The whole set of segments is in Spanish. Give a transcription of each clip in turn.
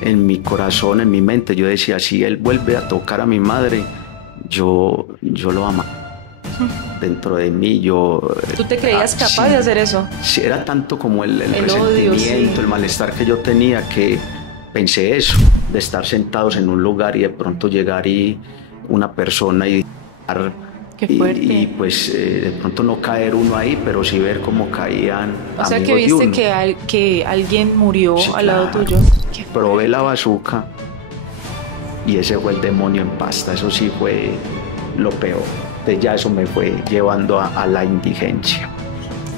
en mi corazón, en mi mente, yo decía, si él vuelve a tocar a mi madre, yo lo amo. Dentro de mí, ¿Tú te creías capaz sí, de hacer eso? sí, era tanto como el Odio, resentimiento, sí. el malestar que yo tenía, que pensé eso, de estar sentados en un lugar y de pronto llegar y una persona Qué y fuerte. pues de pronto no caer uno ahí, pero sí ver cómo caían O sea que amigos de viste uno. que alguien murió Sí, al lado claro. tuyo. Qué Probé la fuerte. bazuca y ese fue el demonio en pasta. Eso sí fue lo peor. Entonces ya eso me fue llevando a la indigencia.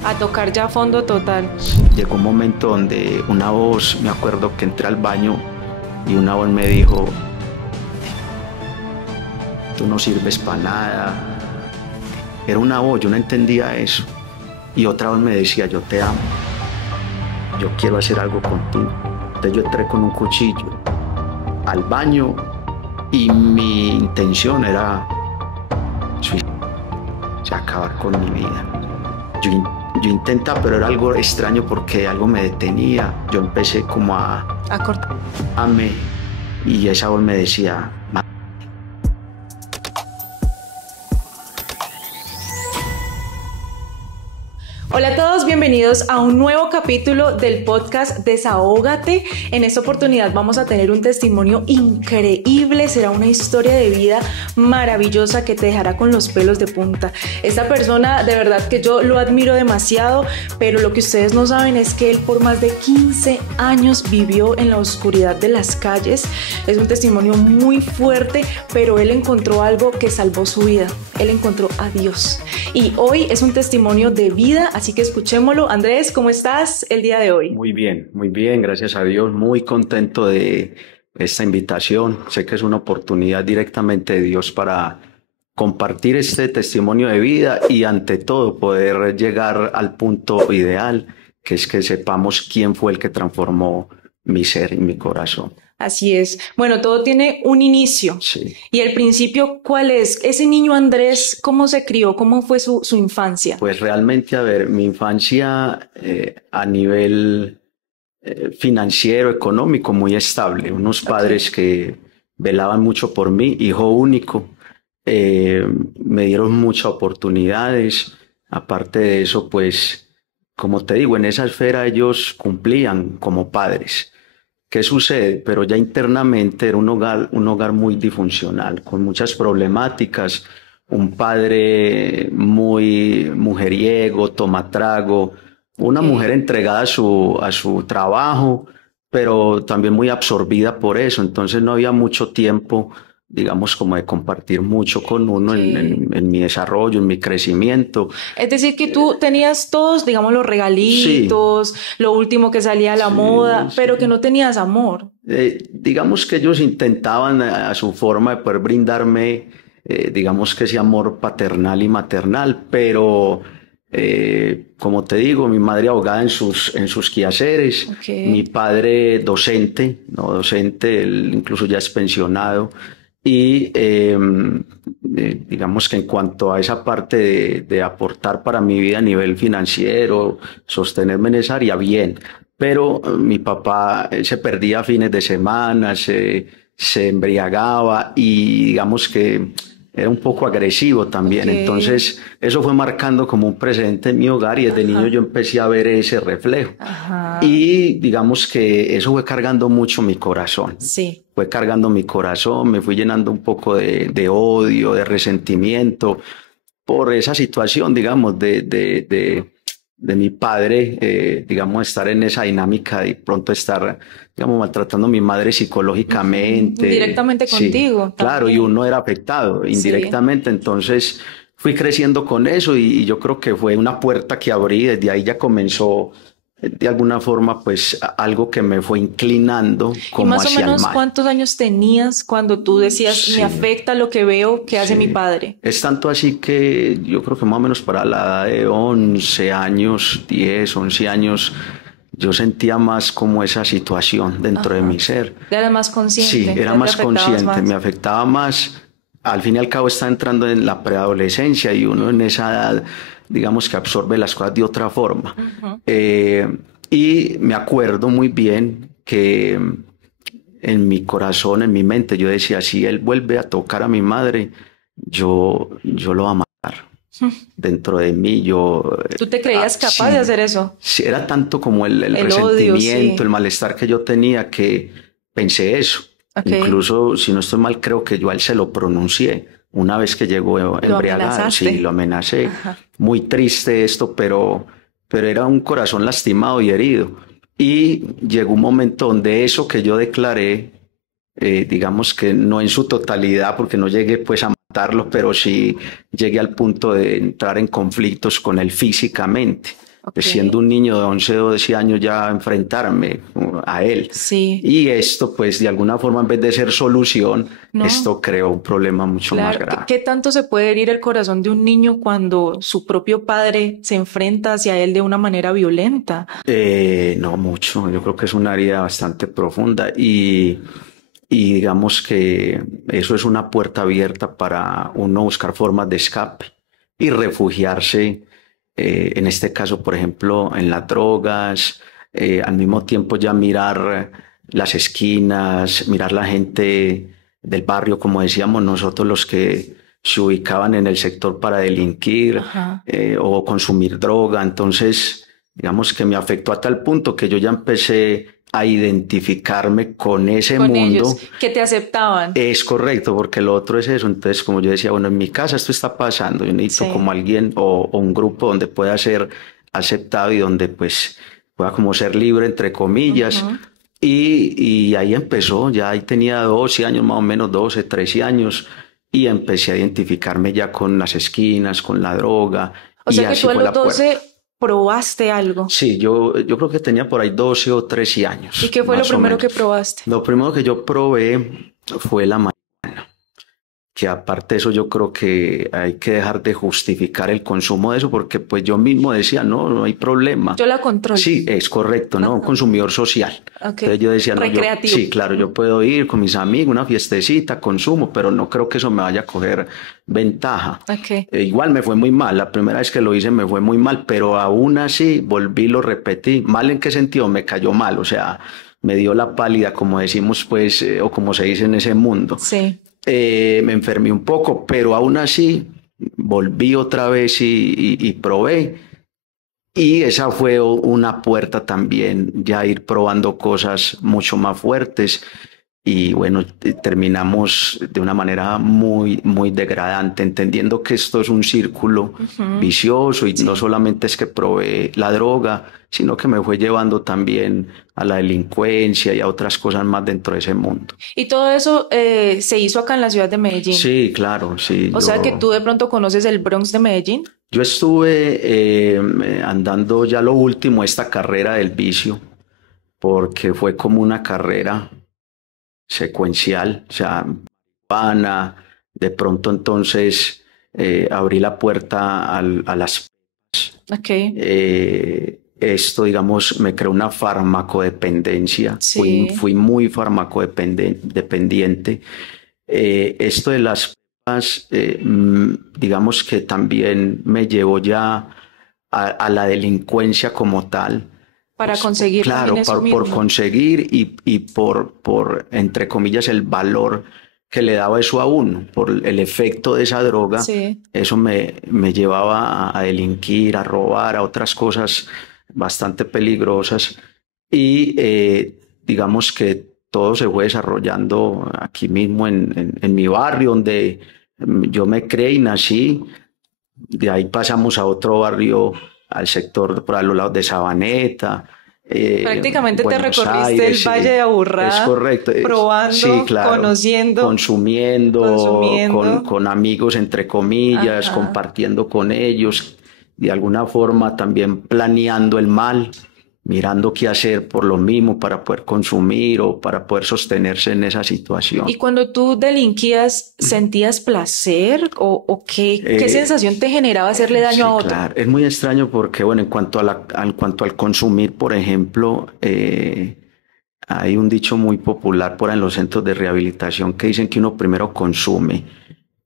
A tocar ya a fondo total. Llegó un momento donde una voz, me acuerdo que entré al baño y una voz me dijo, tú no sirves para nada. Era una voz, yo no entendía eso. Y otra voz me decía, yo te amo, yo quiero hacer algo contigo. Entonces yo entré con un cuchillo al baño y mi intención era acabar con mi vida. Yo, yo intentaba, pero era algo extraño porque algo me detenía. Yo empecé como A cortar. amarme y esa voz me decía, Hola a todos, bienvenidos a un nuevo capítulo del podcast Desahógate. En esta oportunidad vamos a tener un testimonio increíble, será una historia de vida maravillosa que te dejará con los pelos de punta. Esta persona de verdad que yo lo admiro demasiado, pero lo que ustedes no saben es que él por más de 15 años vivió en la oscuridad de las calles. Es un testimonio muy fuerte, pero él encontró algo que salvó su vida. Él encontró a Dios. Y hoy es un testimonio de vida, así que escuchémoslo. Andrés, ¿cómo estás el día de hoy? muy bien, gracias a Dios, muy contento de esta invitación. Sé que es una oportunidad directamente de Dios para compartir este testimonio de vida y ante todo poder llegar al punto ideal, que es que sepamos quién fue el que transformó mi ser y mi corazón. Así es. Bueno, todo tiene un inicio. Sí. ¿Y el principio cuál es? Ese niño Andrés, ¿cómo se crió? ¿Cómo fue su infancia? Pues realmente, a ver, mi infancia a nivel financiero, económico, muy estable. Unos Ok. padres que velaban mucho por mí, hijo único, me dieron muchas oportunidades. Aparte de eso, pues, como te digo, en esa esfera ellos cumplían como padres. ¿Qué sucede? Pero ya internamente era un hogar muy disfuncional, con muchas problemáticas, un padre muy mujeriego, tomatrago, una mujer Ok. entregada a su trabajo, pero también muy absorbida por eso. Entonces no había mucho tiempo, digamos, como de compartir mucho con uno Ok. en mi desarrollo, en mi crecimiento. Es decir, que tú tenías todos, digamos, los Sí, regalitos, lo último que salía a la sí, moda, pero que sí. no tenías amor. Digamos que ellos intentaban a su forma de poder brindarme, digamos que ese amor paternal y maternal, pero como te digo, mi madre abogada en sus quehaceres, Ok. mi padre docente, no docente, él incluso ya es pensionado, y digamos que en cuanto a esa parte de aportar para mi vida a nivel financiero, sostenerme en esa área, bien, pero mi papá se perdía fines de semana, se embriagaba y digamos que era un poco agresivo Ok. también. Entonces eso fue marcando como un precedente en mi hogar y desde niño Ajá. yo empecé a ver ese reflejo. Ajá. Y digamos que eso fue cargando mucho mi corazón. Sí. Fue cargando mi corazón, me fui llenando un poco de odio, de resentimiento por esa situación, digamos, de mi padre, digamos, estar en esa dinámica y pronto estar, digamos, maltratando a mi madre Ujú. psicológicamente. Directamente Sí, contigo claro, y también. uno era afectado Sí. indirectamente. Entonces fui creciendo con eso y yo creo que fue una puerta que abrí. Desde ahí ya comenzó, de alguna forma, pues algo que me fue inclinando ¿Y como más o hacia el menos mal. cuántos años tenías cuando tú decías, me Sí. afecta lo que veo que hace mi Sí, padre? es tanto así que yo creo que más o menos para la edad de 11 años, 10, 11 años, yo sentía más como esa situación dentro de mi Ajá. ser. Ya eras más Sí, consciente, era ya te más afectabas consciente, me más. afectaba más. Al fin y al cabo está entrando en la preadolescencia y uno en esa edad, digamos que absorbe las cosas de otra forma. Ujú. Y me acuerdo muy bien que en mi corazón, en mi mente, yo decía, si él vuelve a tocar a mi madre, yo lo voy a matar. Dentro de mí, ¿Tú te creías capaz sí, de hacer eso? sí, era tanto como el El odio, resentimiento, sí. el malestar que yo tenía que pensé eso. Ok. Incluso, si no estoy mal, creo que yo a él se lo pronuncié. Una vez que llegó Lo embriagado, sí, lo amenazaste. amenacé. Ajá. Muy triste esto, pero era un corazón lastimado y herido. Y llegó un momento donde eso que yo declaré, digamos que no en su totalidad, porque no llegué pues a matarlo, pero sí llegué al punto de entrar en conflictos con él físicamente. Ok. Siendo un niño de 11 o 12 años ya enfrentarme a él. Sí. Y esto pues de alguna forma en vez de ser solución, No. esto creó un problema mucho más Claro, ¿qué, grave. qué tanto se puede herir el corazón de un niño cuando su propio padre se enfrenta hacia él de una manera violenta? No mucho, yo creo que es una herida bastante profunda y digamos que eso es una puerta abierta para uno buscar formas de escape y refugiarse, en este caso, por ejemplo, en las drogas, al mismo tiempo ya mirar las esquinas, mirar la gente del barrio, como decíamos nosotros, los que se ubicaban en el sector para delinquir Ajá. o consumir droga. Entonces, digamos que me afectó a tal punto que yo ya empecé a identificarme con ese Con ellos, mundo. que te aceptaban. Es correcto, porque lo otro es eso. Entonces, como yo decía, bueno, en mi casa esto está pasando, yo necesito Sí. como alguien o un grupo donde pueda ser aceptado y donde pues pueda como ser libre, entre comillas. Ujú. Y ahí empezó, ya ahí tenía 12 años más o menos, 12, 13 años, y empecé a identificarme ya con las esquinas, con la droga, O y sea que así tú a fue los la puerta. 12 probaste algo. Sí, yo creo que tenía por ahí 12 o 13 ¿Y años, qué fue lo más o primero que menos. probaste? Lo primero que yo probé fue la marihuana, que aparte de eso yo creo que hay que dejar de justificar el consumo de eso porque pues yo mismo decía, no, no hay problema. Yo la controlo. Sí, es correcto, ¿no? Un Ajá. consumidor social. Ok. Entonces yo decía, no, Recreativo. sí, claro, yo puedo ir con mis amigos, una fiestecita, consumo, pero no creo que eso me vaya a coger ventaja. Ok. Igual me fue muy mal, la primera vez que lo hice me fue muy mal, pero aún así volví, lo repetí. ¿Mal en qué sentido? Me cayó mal, o sea, me dio la pálida, como decimos pues, o como se dice en ese mundo. Sí. Me enfermé un poco, pero aún así volví otra vez y probé. Y esa fue una puerta también, ya ir probando cosas mucho más fuertes. Y bueno, terminamos de una manera muy, muy degradante, entendiendo que esto es un círculo Ujú. vicioso y no Sí. solamente es que probé la droga, sino que me fue llevando también a la delincuencia y a otras cosas más dentro de ese mundo. Y todo eso se hizo acá en la ciudad de Medellín. Sí, claro, sí, O sea que tú de pronto conoces el Bronx de Medellín. yo estuve andando ya lo último, esta carrera del vicio, porque fue como una carrera secuencial, o sea, pana, de pronto entonces abrí la puerta a las... Ok. esto, digamos, me creó una farmacodependencia, Sí. fui muy farmacodependiente. Esto de las pepas, digamos que también me llevó ya a la delincuencia como tal. Para Pues, conseguir también claro, eso por mismo. conseguir y por, entre comillas, el valor que le daba eso a uno, por el efecto de esa droga, Sí. eso me llevaba a delinquir, a robar, a otras cosas bastante peligrosas. Y digamos que todo se fue desarrollando aquí mismo en mi barrio, donde yo me creé y nací. De ahí pasamos a otro barrio, al sector por a los lados de Sabaneta, Prácticamente te Buenos recorriste el Aires, Valle de es Aburrá, correcto. Sí, probando, claro. conociendo, Consumiendo, consumiendo. con amigos, entre comillas, Ajá. compartiendo con ellos, de alguna forma también planeando el mal, mirando qué hacer por lo mismo para poder consumir o para poder sostenerse en esa situación. Y cuando tú delinquías, ¿sentías placer o qué Eh, sensación te generaba hacerle daño a Sí, otro? claro. Es muy extraño porque, bueno, en cuanto al consumir, por ejemplo, hay un dicho muy popular por ahí en los centros de rehabilitación que dicen que uno primero consume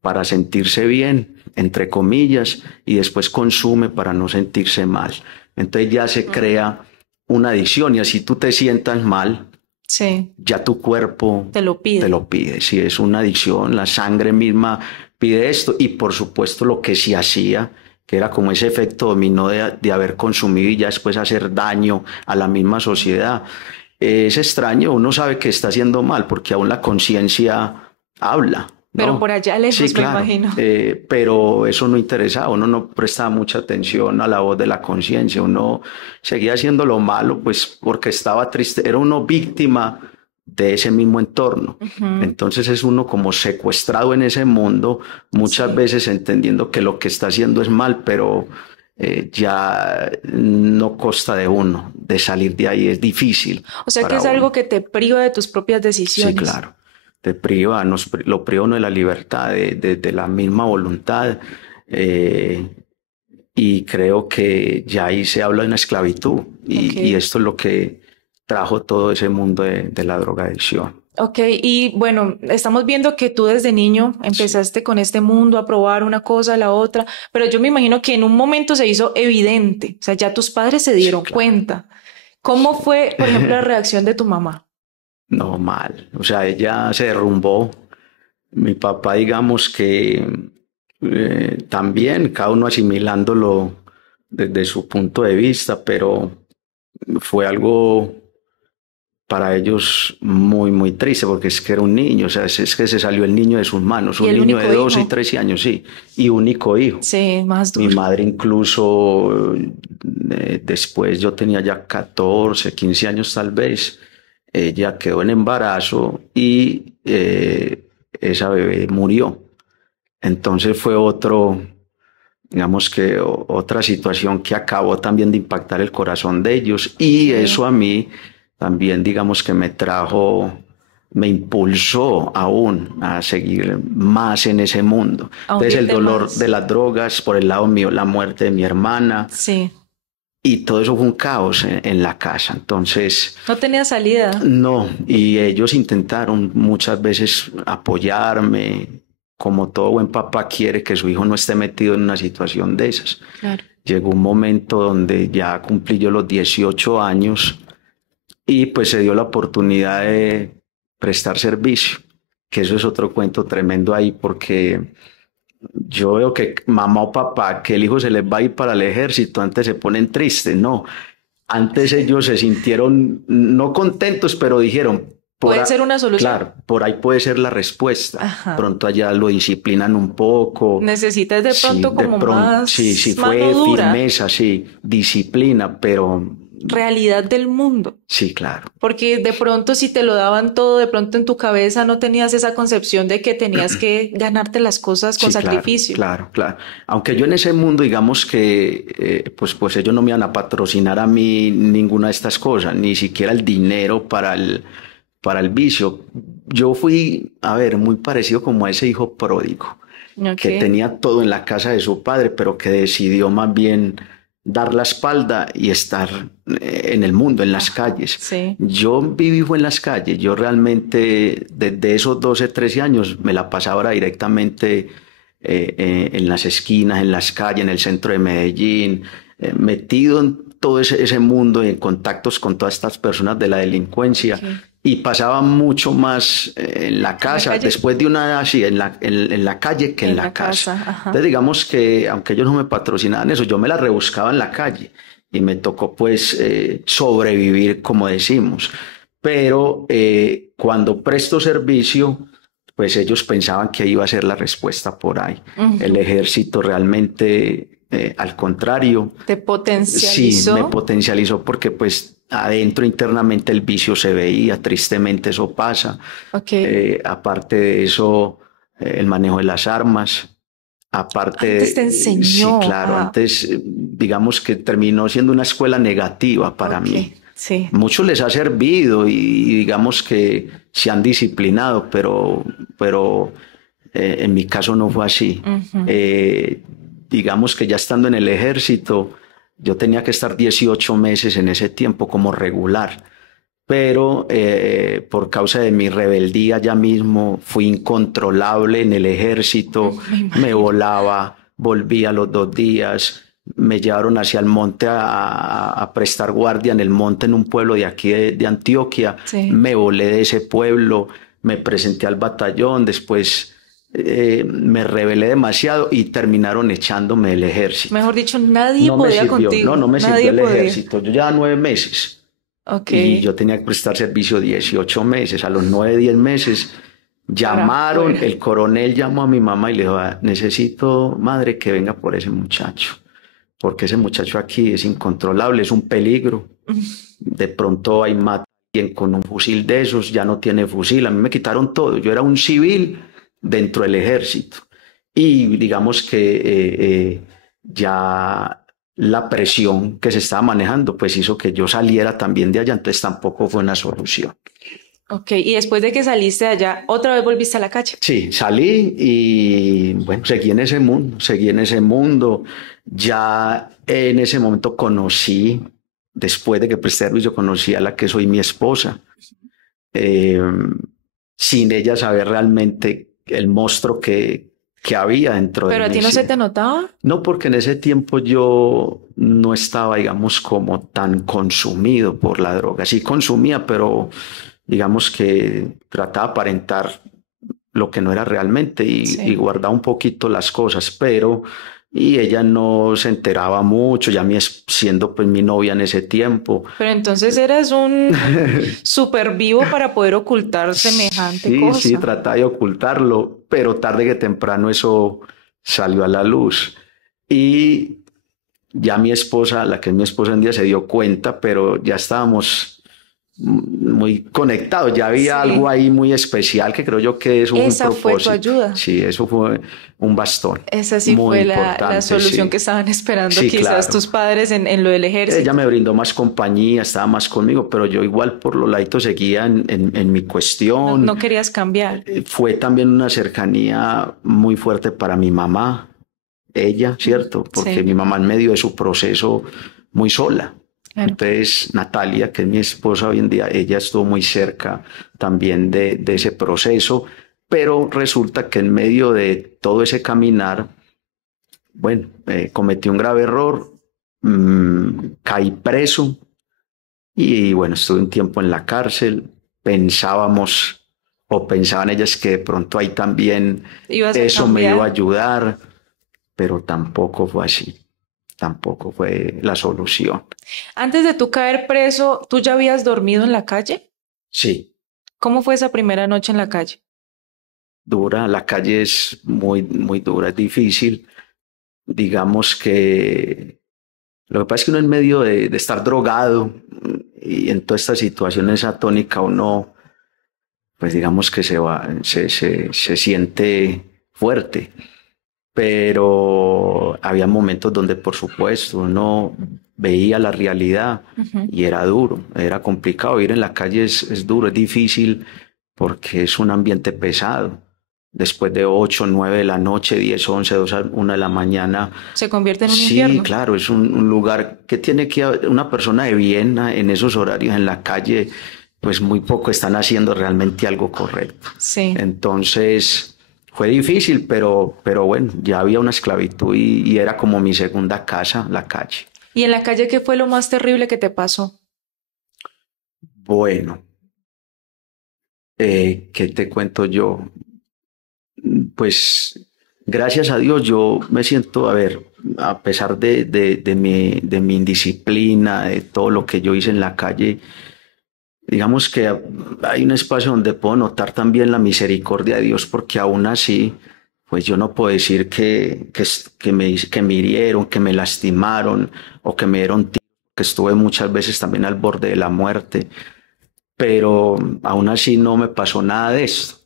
para sentirse bien, entre comillas, y después consume para no sentirse mal. Entonces ya se Mm. crea una adicción y así tú te sientas mal, Sí, ya tu cuerpo te lo pide. te lo pide. Si es una adicción, la sangre misma pide esto y por supuesto lo que sí hacía, que era como ese efecto dominó de haber consumido y ya después hacer daño a la misma sociedad. Es extraño, uno sabe que está haciendo mal porque aún la conciencia habla, Pero por ¿no? allá Sí, lejos, me claro, imagino. pero eso no interesaba, uno no prestaba mucha atención a la voz de la conciencia, uno seguía haciendo lo malo, pues porque estaba triste, era uno víctima de ese mismo entorno. Ujú. Entonces es uno como secuestrado en ese mundo, muchas Sí. veces entendiendo que lo que está haciendo es mal, pero ya no consta de uno, de salir de ahí es difícil O sea que para es algo uno. que te priva de tus propias Sí, decisiones. claro. Te priva, lo priva uno de la libertad, de la misma voluntad. eh, y creo que ya ahí se habla de una esclavitud. Y Ok. esto es lo que trajo todo ese mundo de la drogadicción. Ok, y bueno, estamos viendo que tú desde niño Sí, empezaste con este mundo a probar una cosa, la otra, pero yo me imagino que en un momento se hizo evidente, o sea, ya tus padres se sí, dieron claro. cuenta. ¿Cómo fue, por ejemplo, la reacción de tu mamá? No mal. O sea, ella se derrumbó. Mi papá, digamos que también, cada uno asimilándolo desde su punto de vista, pero fue algo para ellos muy, muy triste, porque es que era un niño, o sea, es que se salió el niño de sus manos, Y un el niño de único 12 y hijo, 13 años, sí, y único hijo. sí, más Mi duro. madre incluso, después yo tenía ya 14 15 años tal vez, ella quedó en embarazo y esa bebé murió. Entonces fue digamos que otra situación que acabó también de impactar el corazón de ellos y eso Ok. a mí también digamos que me impulsó aún a seguir más en ese mundo. A Entonces el hundirte dolor de más. las drogas, por el lado mío, la muerte de mi hermana Sí, y todo eso fue un caos en la casa. Entonces, no tenía salida. no, y ellos intentaron muchas veces apoyarme, como todo buen papá quiere que su hijo no esté metido en una situación de esas. Claro. Llegó un momento donde ya cumplí yo los 18 años y pues se dio la oportunidad de prestar servicio, que eso es otro cuento tremendo ahí porque yo veo que mamá o papá, que el hijo se les va a ir para el ejército, antes se ponen tristes, no. Antes ellos se sintieron no contentos, pero dijeron, Puede ser una solución. claro, por ahí puede ser la respuesta. Ajá. Pronto allá lo disciplinan un poco. Necesitas de Sí, pronto de como pronto, sí, sí más mano fue dura, firmeza, sí, disciplina, pero realidad del mundo. sí, claro. Porque de pronto si te lo daban todo, de pronto en tu cabeza no tenías esa concepción de que tenías que ganarte las cosas con Sí, claro, sacrificio. claro, claro. Aunque yo en ese mundo, digamos que, pues ellos no me iban a patrocinar a mí ninguna de estas cosas, ni siquiera el dinero para el vicio. Yo fui, a ver, muy parecido como a ese hijo pródigo, Ok, que tenía todo en la casa de su padre, pero que decidió más bien dar la espalda y estar en el mundo, en las ajá, calles. sí, Yo viví fue en las calles, yo realmente desde esos 12 13 años me la pasaba directamente en las esquinas, en las calles, en el centro de Medellín, metido en todo ese mundo y en contactos con todas estas personas de la delincuencia ok. y pasaba mucho más en la En la casa, calle, después de una edad así, en la calle que en en la la casa. casa, ajá. Entonces digamos que aunque ellos no me patrocinaban eso, yo me la rebuscaba en la calle y me tocó pues sobrevivir como decimos. Pero cuando presto servicio, pues ellos pensaban que iba a ser la respuesta por ahí. El Ujú. ejército realmente, al contrario, Te sí, me potencializó. potencializó porque pues adentro internamente el vicio se veía, tristemente eso pasa. Ok. Aparte de eso, el manejo de las armas. Antes te Aparte, sí, enseñó claro, a... antes digamos que terminó siendo una escuela negativa para Ok, mí. sí. Mucho les ha servido y digamos que se han disciplinado, pero en mi caso no fue así. Ujú. Eh, digamos que ya estando en el ejército, yo tenía que estar 18 meses en ese tiempo como regular, pero por causa de mi rebeldía ya mismo fui incontrolable en el ejército, Me me imagino. volaba, volvía a los 2 días, me llevaron hacia el monte a prestar guardia en el monte en un pueblo de aquí de Antioquia. Sí. Me volé de ese pueblo, me presenté al batallón, después me rebelé demasiado y terminaron echándome del ejército. Mejor dicho, nadie No me podía sirvió, contigo. no me sirvió Nadie el podía. ejército. Yo llevaba 9 meses Ok. y yo tenía que prestar servicio 18 meses. A los 9, 10 meses llamaron, fuera. el coronel llamó a mi mamá y le dijo: "Ah, necesito, madre, que venga por ese muchacho, porque ese muchacho aquí es incontrolable, es un peligro. De pronto hay mata a alguien con un fusil de esos, ya no tiene fusil". A mí me quitaron todo. Yo era un civil dentro del ejército. Y digamos que ya la presión que se estaba manejando pues hizo que yo saliera también de allá, entonces tampoco fue una solución. Ok, y después de que saliste de allá, ¿otra vez volviste a la calle? Sí, salí y bueno, seguí en ese mundo. Ya en ese momento conocí, después de que presté servicio, conocí a la que soy mi esposa, eh, sin ella saber realmente el monstruo que había dentro de ¿Pero a mí. ti no Sí. se te notaba? No, porque en ese tiempo yo no estaba, digamos, como tan consumido por la droga. Sí consumía, pero digamos que trataba de aparentar lo que no era realmente y Sí. guardaba un poquito las cosas, pero y ella no se enteraba mucho, ya siendo pues mi novia en ese tiempo. Pero entonces eras un super vivo para poder ocultar semejante Sí, sí, cosa. trataba de ocultarlo, pero tarde que temprano eso salió a la luz. Y ya mi esposa, la que es mi esposa en día, se dio cuenta, pero ya estábamos muy conectados, ya había algo Sí. ahí muy especial que creo yo que eso fue un Esa fue tu propósito. ayuda. Sí, eso fue un bastón Esa sí muy fue la importante, solución sí. que estaban esperando Sí, quizás claro. tus padres en lo del Ella ejército. me brindó más compañía, estaba más conmigo, pero yo igual por los laditos seguía en mi No, cuestión. no querías cambiar. Fue también una cercanía muy fuerte para mi mamá, ella, ¿cierto? Porque Sí, mi mamá en medio de su proceso muy sola. claro. Entonces, Natalia, que es mi esposa hoy en día, ella estuvo muy cerca también de ese proceso, pero resulta que en medio de todo ese caminar, bueno, cometí un grave error, caí preso y bueno, estuve un tiempo en la cárcel. Pensábamos o pensaban ellas que de pronto ahí también Ibas a eso me iba a cambiar. ayudar, pero tampoco fue así, tampoco fue la solución. Antes de tú caer preso, ¿tú ya habías dormido en la calle? Sí, ¿Cómo fue esa primera noche en la calle? dura, la calle es muy, muy dura, es difícil. Digamos que lo que pasa es que uno en medio de estar drogado y en todas estas situaciones atónicas, uno, pues digamos que se siente fuerte, pero había momentos donde, por supuesto, uno veía la realidad Ujú. y era duro, era complicado. Ir en la calle es duro, es difícil porque es un ambiente pesado. Después de 8, 9 de la noche, 10, 11, 2, 1 de la mañana. Se convierte en un Sí, infierno. claro, es un lugar que tiene que haber una persona de bien en esos horarios en la calle, pues muy poco están haciendo realmente algo correcto. Sí. Entonces fue difícil, pero bueno, ya había una esclavitud y era como mi segunda casa, la calle. ¿Y en la calle qué fue lo más terrible que te pasó? Bueno, ¿qué te cuento yo? Pues gracias a Dios yo me siento, a ver, a pesar de mi indisciplina, de todo lo que yo hice en la calle, digamos que hay un espacio donde puedo notar también la misericordia de Dios, porque aún así, pues yo no puedo decir que me hirieron, que me lastimaron o que me dieron tiros, que estuve muchas veces también al borde de la muerte, pero aún así no me pasó nada de esto.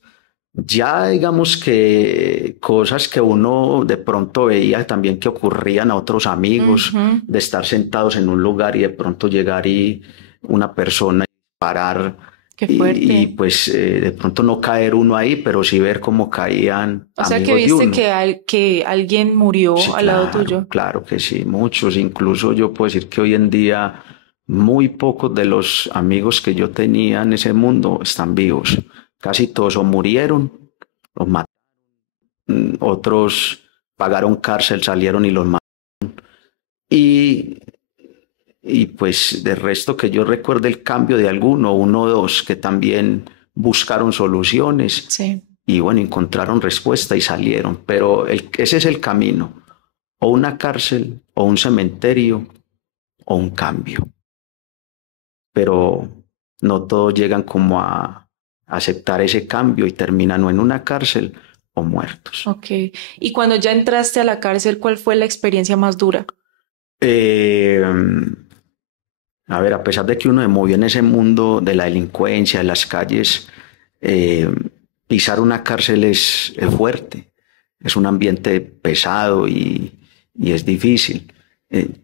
Ya digamos que cosas que uno de pronto veía también que ocurrían a otros amigos, Ujú. de estar sentados en un lugar y de pronto llegar y una persona parar Qué fuerte. pues de pronto no caer uno ahí, pero sí ver cómo caían O sea que amigos de viste uno. que alguien murió Sí, al lado claro, tuyo. claro que sí, muchos. Incluso yo puedo decir que hoy en día muy pocos de los amigos que yo tenía en ese mundo están vivos. Casi todos o murieron, los mataron, otros pagaron cárcel, salieron y los mataron. Y, y pues de resto que yo recuerde el cambio de uno o dos que también buscaron soluciones Sí. y bueno, encontraron respuesta y salieron. Pero ese es el camino, o una cárcel, o un cementerio, o un cambio. Pero no todos llegan como a aceptar ese cambio y terminan o en una cárcel o muertos. Ok. Y cuando ya entraste a la cárcel, ¿cuál fue la experiencia más dura? Eh, a ver, a pesar de que uno se movió en ese mundo de la delincuencia, de las calles, eh, pisar una cárcel es fuerte, es un ambiente pesado y es difícil.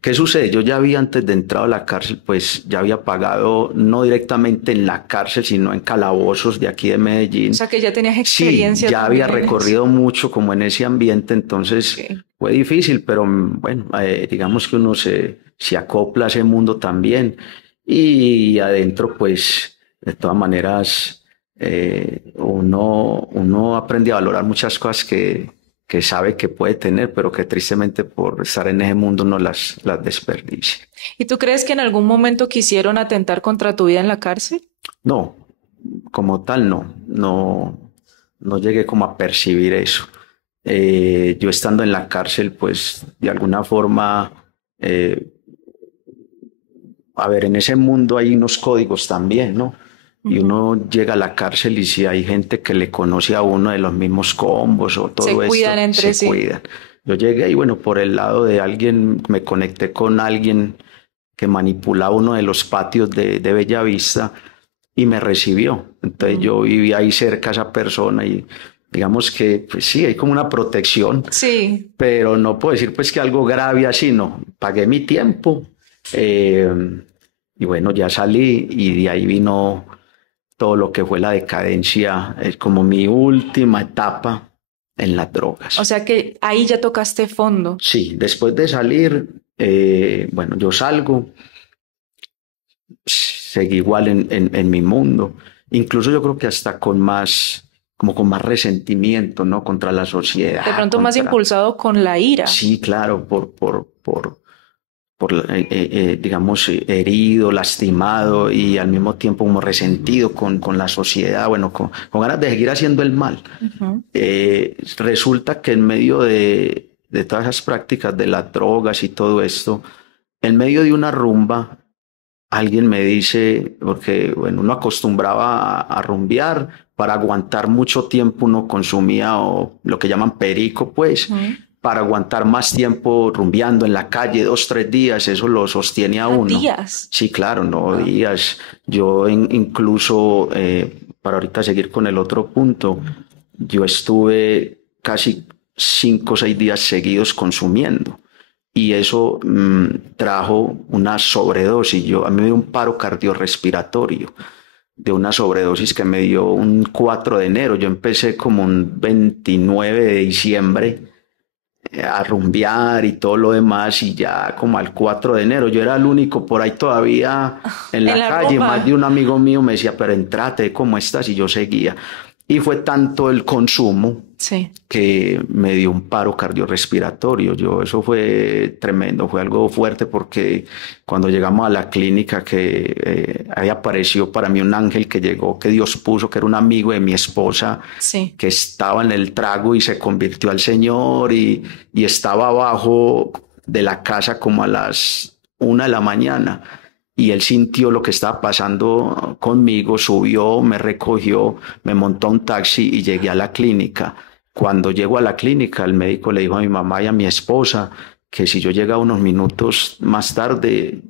¿Qué sucede? Yo ya había antes de entrar a la cárcel, pues ya había pagado no directamente en la cárcel, sino en calabozos de aquí de O Medellín. sea que ya tenías Sí, experiencia ya había también en eso. recorrido mucho como en ese ambiente, entonces Ok. fue difícil, pero bueno, digamos que uno se acopla a ese mundo también. Y adentro, pues, de todas maneras, uno aprende a valorar muchas cosas que sabe que puede tener, pero que tristemente por estar en ese mundo no las desperdicia. ¿Y tú crees que en algún momento quisieron atentar contra tu vida en la cárcel? No, como tal, no llegué como a percibir eso. Yo estando en la cárcel, pues de alguna forma, eh, a ver, en ese mundo hay unos códigos también, ¿no? Y Ujú. uno llega a la cárcel y si hay gente que le conoce a uno de los mismos combos o Se todo cuidan esto, entre se sí. cuidan. Yo llegué y bueno, por el lado de alguien, me conecté con alguien que manipulaba uno de los patios de Bellavista y me recibió. Entonces Mm. yo vivía ahí cerca a esa persona y digamos que pues sí, hay como una protección, Sí. pero no puedo decir pues que algo grave así, no. Pagué mi tiempo y bueno, ya salí y de ahí vino todo lo que fue la decadencia, es como mi última etapa en las O drogas. sea que ahí ya tocaste fondo. Sí, después de salir, bueno, yo salgo, seguí igual en mi mundo, incluso yo creo que hasta con más, como con más resentimiento, ¿no? Contra la De sociedad, pronto más contra, impulsado con la ira. sí, claro, digamos, herido, lastimado y al mismo tiempo como resentido con la sociedad, bueno, con ganas de seguir haciendo el mal. Ujú. Resulta que en medio de todas esas prácticas de las drogas y todo esto, en medio de una rumba, alguien me dice, porque bueno, uno acostumbraba a rumbear, para aguantar mucho tiempo uno consumía o lo que llaman perico, pues, Ujú. para aguantar más tiempo rumbeando en la calle, 2, 3 días, eso lo sostiene a A uno. días. Sí, claro, no Wow. días. Yo incluso, para ahorita seguir con el otro punto, yo estuve casi 5 o 6 días seguidos consumiendo y eso trajo una sobredosis. A mí me dio un paro cardiorrespiratorio de una sobredosis que me dio un 4 de enero. Yo empecé como un 29 de diciembre a rumbear y todo lo demás y ya como al 4 de enero yo era el único por ahí todavía en En la la calle. Más de rumba. un amigo mío me decía, pero entrate, ¿cómo estás? Y yo seguía. Y fue tanto el consumo Sí. que me dio un paro cardiorrespiratorio. Eso fue tremendo, fue algo fuerte porque cuando llegamos a la clínica que ahí apareció para mí un ángel que llegó, que Dios puso, que era un amigo de mi esposa, Sí. que estaba en el trago y se convirtió al Señor y estaba abajo de la casa como a las 1 de la mañana y él sintió lo que estaba pasando conmigo, subió, me recogió, me montó a un taxi y llegué a la clínica. Cuando llego a la clínica, el médico le dijo a mi mamá y a mi esposa que si yo llegaba unos minutos más tarde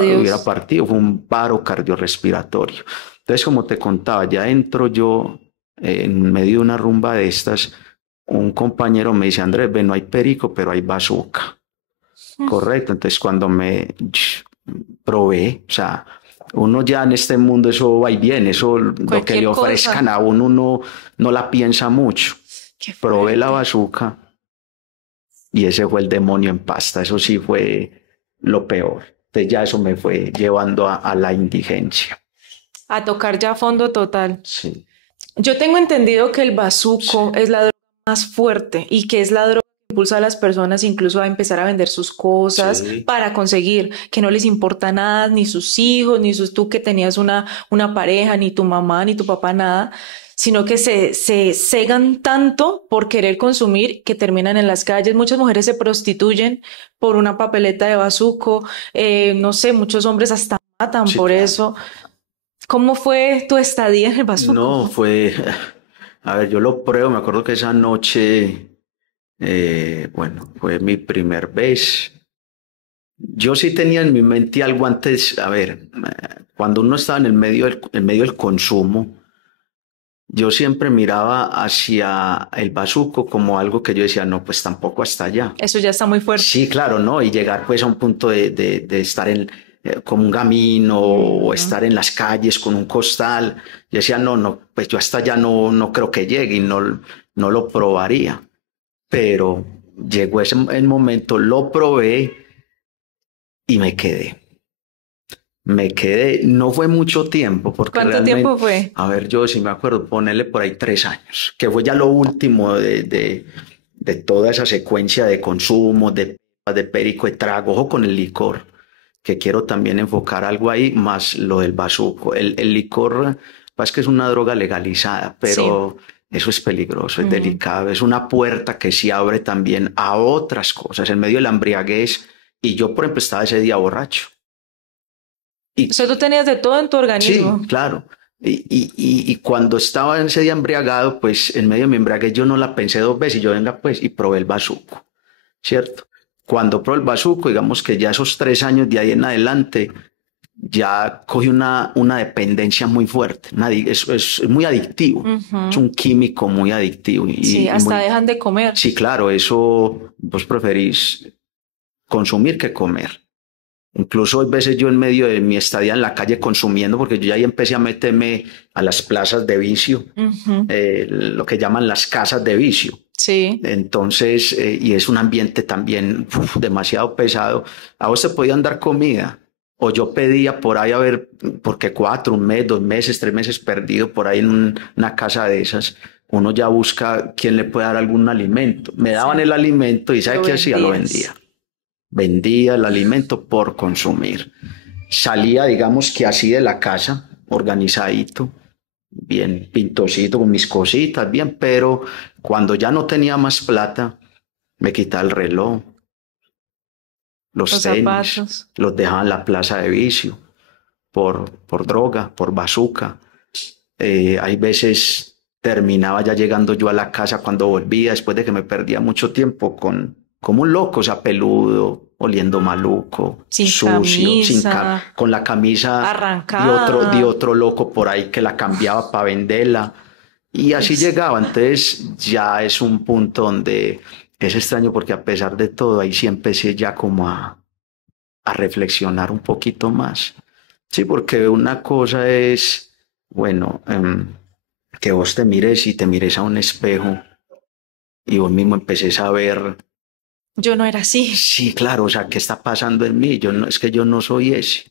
hubiera Adiós. partido. Fue un paro cardiorrespiratorio. Entonces, como te contaba, ya entro yo en medio de una rumba de estas. Un compañero me dice, Andrés, ven, no hay perico, pero hay bazooka. Correcto. Entonces, cuando me probé, o sea, uno ya en este mundo eso va y viene, eso lo que le Cualquier ofrezcan cosa. a uno no la piensa mucho. Qué Probé la fuerte. bazooka y ese fue el demonio en pasta, eso sí fue lo peor. Entonces ya eso me fue llevando a la indigencia. A tocar ya a fondo total. Sí, Yo tengo entendido que el bazuco sí. es la droga más fuerte y que es la droga impulsa a las personas incluso a empezar a vender sus cosas Sí, para conseguir, que no les importa nada, ni sus hijos, ni tú que tenías una pareja, ni tu mamá, ni tu papá, nada, sino que se cegan tanto por querer consumir que terminan en las calles. Muchas mujeres se prostituyen por una papeleta de bazuco, no sé, muchos hombres hasta matan sí, por claro. eso. ¿Cómo fue tu estadía en el bazuco? No, fue, a ver, yo lo pruebo, me acuerdo que esa noche, bueno, fue mi primer vez. Yo sí tenía en mi mente algo antes, a ver, cuando uno estaba en medio del consumo, yo siempre miraba hacia el bazuco como algo que yo decía, no, pues tampoco hasta allá. Eso ya está muy fuerte. Sí, claro, ¿no? Y llegar pues a un punto de estar en como un camino o Ujú. estar en las calles con un costal. Yo decía, no, no, pues yo hasta allá no creo que llegue y no lo probaría. Pero llegó ese el momento, lo probé y me quedé. Me quedé, no fue mucho tiempo, porque ¿Cuánto tiempo realmente, fue? a ver, yo sí me acuerdo, ponerle por ahí 3 años, que fue ya lo último de toda esa secuencia de consumo, de perico, de trago, ojo con el licor, que quiero también enfocar algo ahí, más lo del bazuco. El licor, pues que es una droga legalizada, Sí. pero eso es peligroso, es Ujú. delicado, es una puerta que se abre también a otras cosas, en medio de la embriaguez, y yo, por ejemplo, estaba ese día borracho. O Y sea, tú tenías de todo en tu sí, organismo. claro. Y cuando estaba en ese día embriagado, pues en medio de mi embriaguez yo no la pensé 2 veces y yo venga pues y probé el bazuco, ¿cierto? Cuando probé el bazuco, digamos que ya esos 3 años de ahí en adelante, ya cogí una dependencia muy fuerte. Es muy adictivo, es Ujú. un químico muy adictivo Sí, y hasta muy... dejan de comer. Sí, claro, eso vos preferís consumir que comer. Incluso hay veces yo en medio de mi estadía en la calle consumiendo, porque yo ya ahí empecé a meterme a las plazas de vicio, Ujú. lo que llaman las casas de vicio. Sí. Entonces, y es un ambiente también demasiado pesado. A vos te podían dar comida, o yo pedía por ahí a ver, porque 1 mes, 2 meses, 3 meses perdido por ahí en una casa de esas. Uno ya busca quién le puede dar algún alimento. Me Sí. daban el alimento y ¿sabe Lo qué hacía? Lo vendías. vendía. Vendía el alimento por consumir. Salía, digamos que así de la casa, organizadito, bien pintosito con mis cositas, bien, pero cuando ya no tenía más plata, me quitaba el reloj, los Los tenis, zapatos. los dejaba en la plaza de vicio por droga, por bazuca. Hay veces terminaba ya llegando yo a la casa cuando volvía, después de que me perdía mucho tiempo, como un loco, o sea, peludo, oliendo maluco, Sin sucio, camisa. con la camisa de Arrancada. otro loco por ahí que la cambiaba para venderla. Y así Pues, llegaba. Entonces ya es un punto donde es extraño porque a pesar de todo, ahí sí empecé ya como a reflexionar un poquito más. Sí, porque una cosa es, bueno, que vos te mires y te mires a un espejo y vos mismo empecés a ver, yo no era así. sí, claro, o sea, ¿qué está pasando en mí? Yo no, es que yo no soy ese.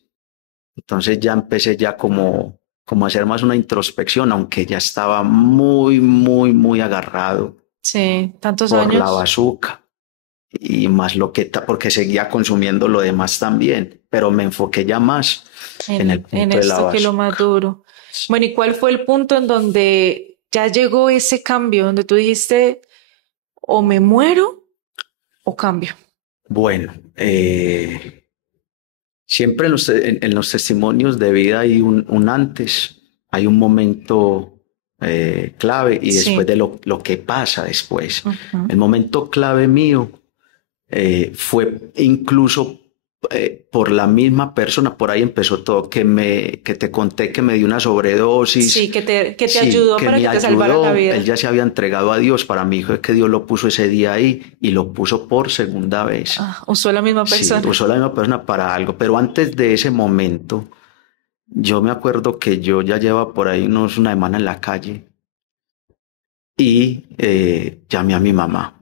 Entonces ya empecé ya como a hacer más una introspección, aunque ya estaba muy agarrado Sí, tantos por la años bazuca y más porque seguía consumiendo lo demás también, pero me enfoqué ya más en el en punto de la esto que es lo más bazuca. duro. Bueno, ¿y cuál fue el punto en donde ya llegó ese cambio, donde tú dijiste, o me muero o cambio? Bueno, siempre en los testimonios de vida hay un antes, hay un momento clave y después Sí. de lo que pasa después. Ujú. El momento clave mío fue incluso por la misma persona, por ahí empezó todo, que te conté que me dio una sobredosis, Sí, que te sí, ayudó que para me que te salvara la ayudó, él vida. ya se había entregado a Dios, para mí fue que Dios lo puso ese día ahí y lo puso por segunda vez. Ah, usó la misma Sí, persona. usó la misma persona para algo, pero antes de ese momento, yo me acuerdo que yo ya llevaba por ahí una semana en la calle y llamé a mi mamá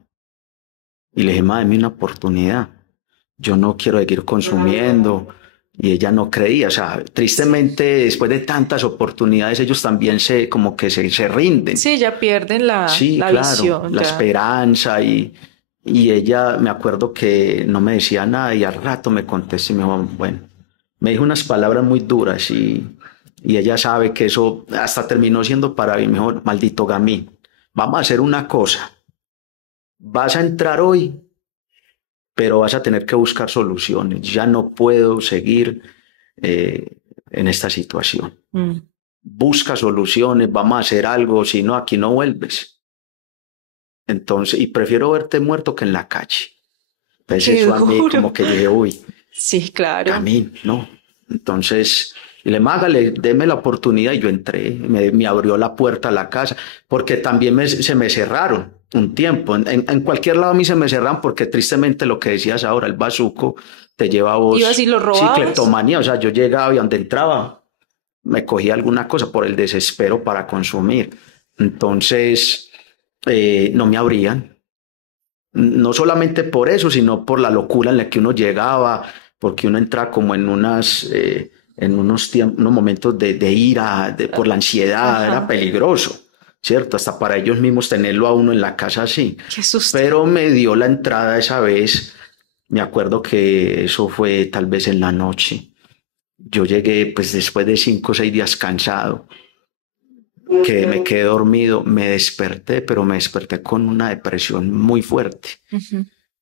y le dije, "Ma, dame una oportunidad, yo no quiero seguir consumiendo". Y ella no creía, o sea, Sí. tristemente después de tantas oportunidades ellos también como que se rinden. Sí, ya pierden Sí, la claro, visión, la ya. esperanza Y ella, me acuerdo que no me decía nada y al rato me contestó y me dijo, bueno, me dijo unas palabras muy duras y ella sabe que eso hasta terminó siendo para mí mejor, maldito gamín. Vamos a hacer una cosa, vas a entrar hoy, pero vas a tener que buscar soluciones. Ya no puedo seguir en esta situación. Busca soluciones, vamos a hacer algo, si no, aquí no vuelves. Entonces, y prefiero verte muerto que en la calle. Entonces eso a mí como que dije, uy, sí, claro. a mí, ¿no? Entonces, y le mágale, deme la oportunidad y yo entré, me abrió la puerta a la casa, porque también se me cerraron un tiempo, en cualquier lado a mí se me cerraron porque tristemente lo que decías ahora, el bazuco te lleva a vos. ¿Ibas y lo robabas? Sí, cleptomanía, o sea, yo llegaba y donde entraba me cogía alguna cosa por el desespero para consumir. Entonces, no me abrían. No solamente por eso, sino por la locura en la que uno llegaba, porque uno entra como en unos momentos de ira, por la ansiedad. Ajá. Era peligroso, ¿cierto? Hasta para ellos mismos tenerlo a uno en la casa así. Qué susto. Pero me dio la entrada esa vez, me acuerdo que eso fue tal vez en la noche. Yo llegué pues después de 5 o 6 días cansado, que me quedé dormido, me desperté, pero me desperté con una depresión muy fuerte.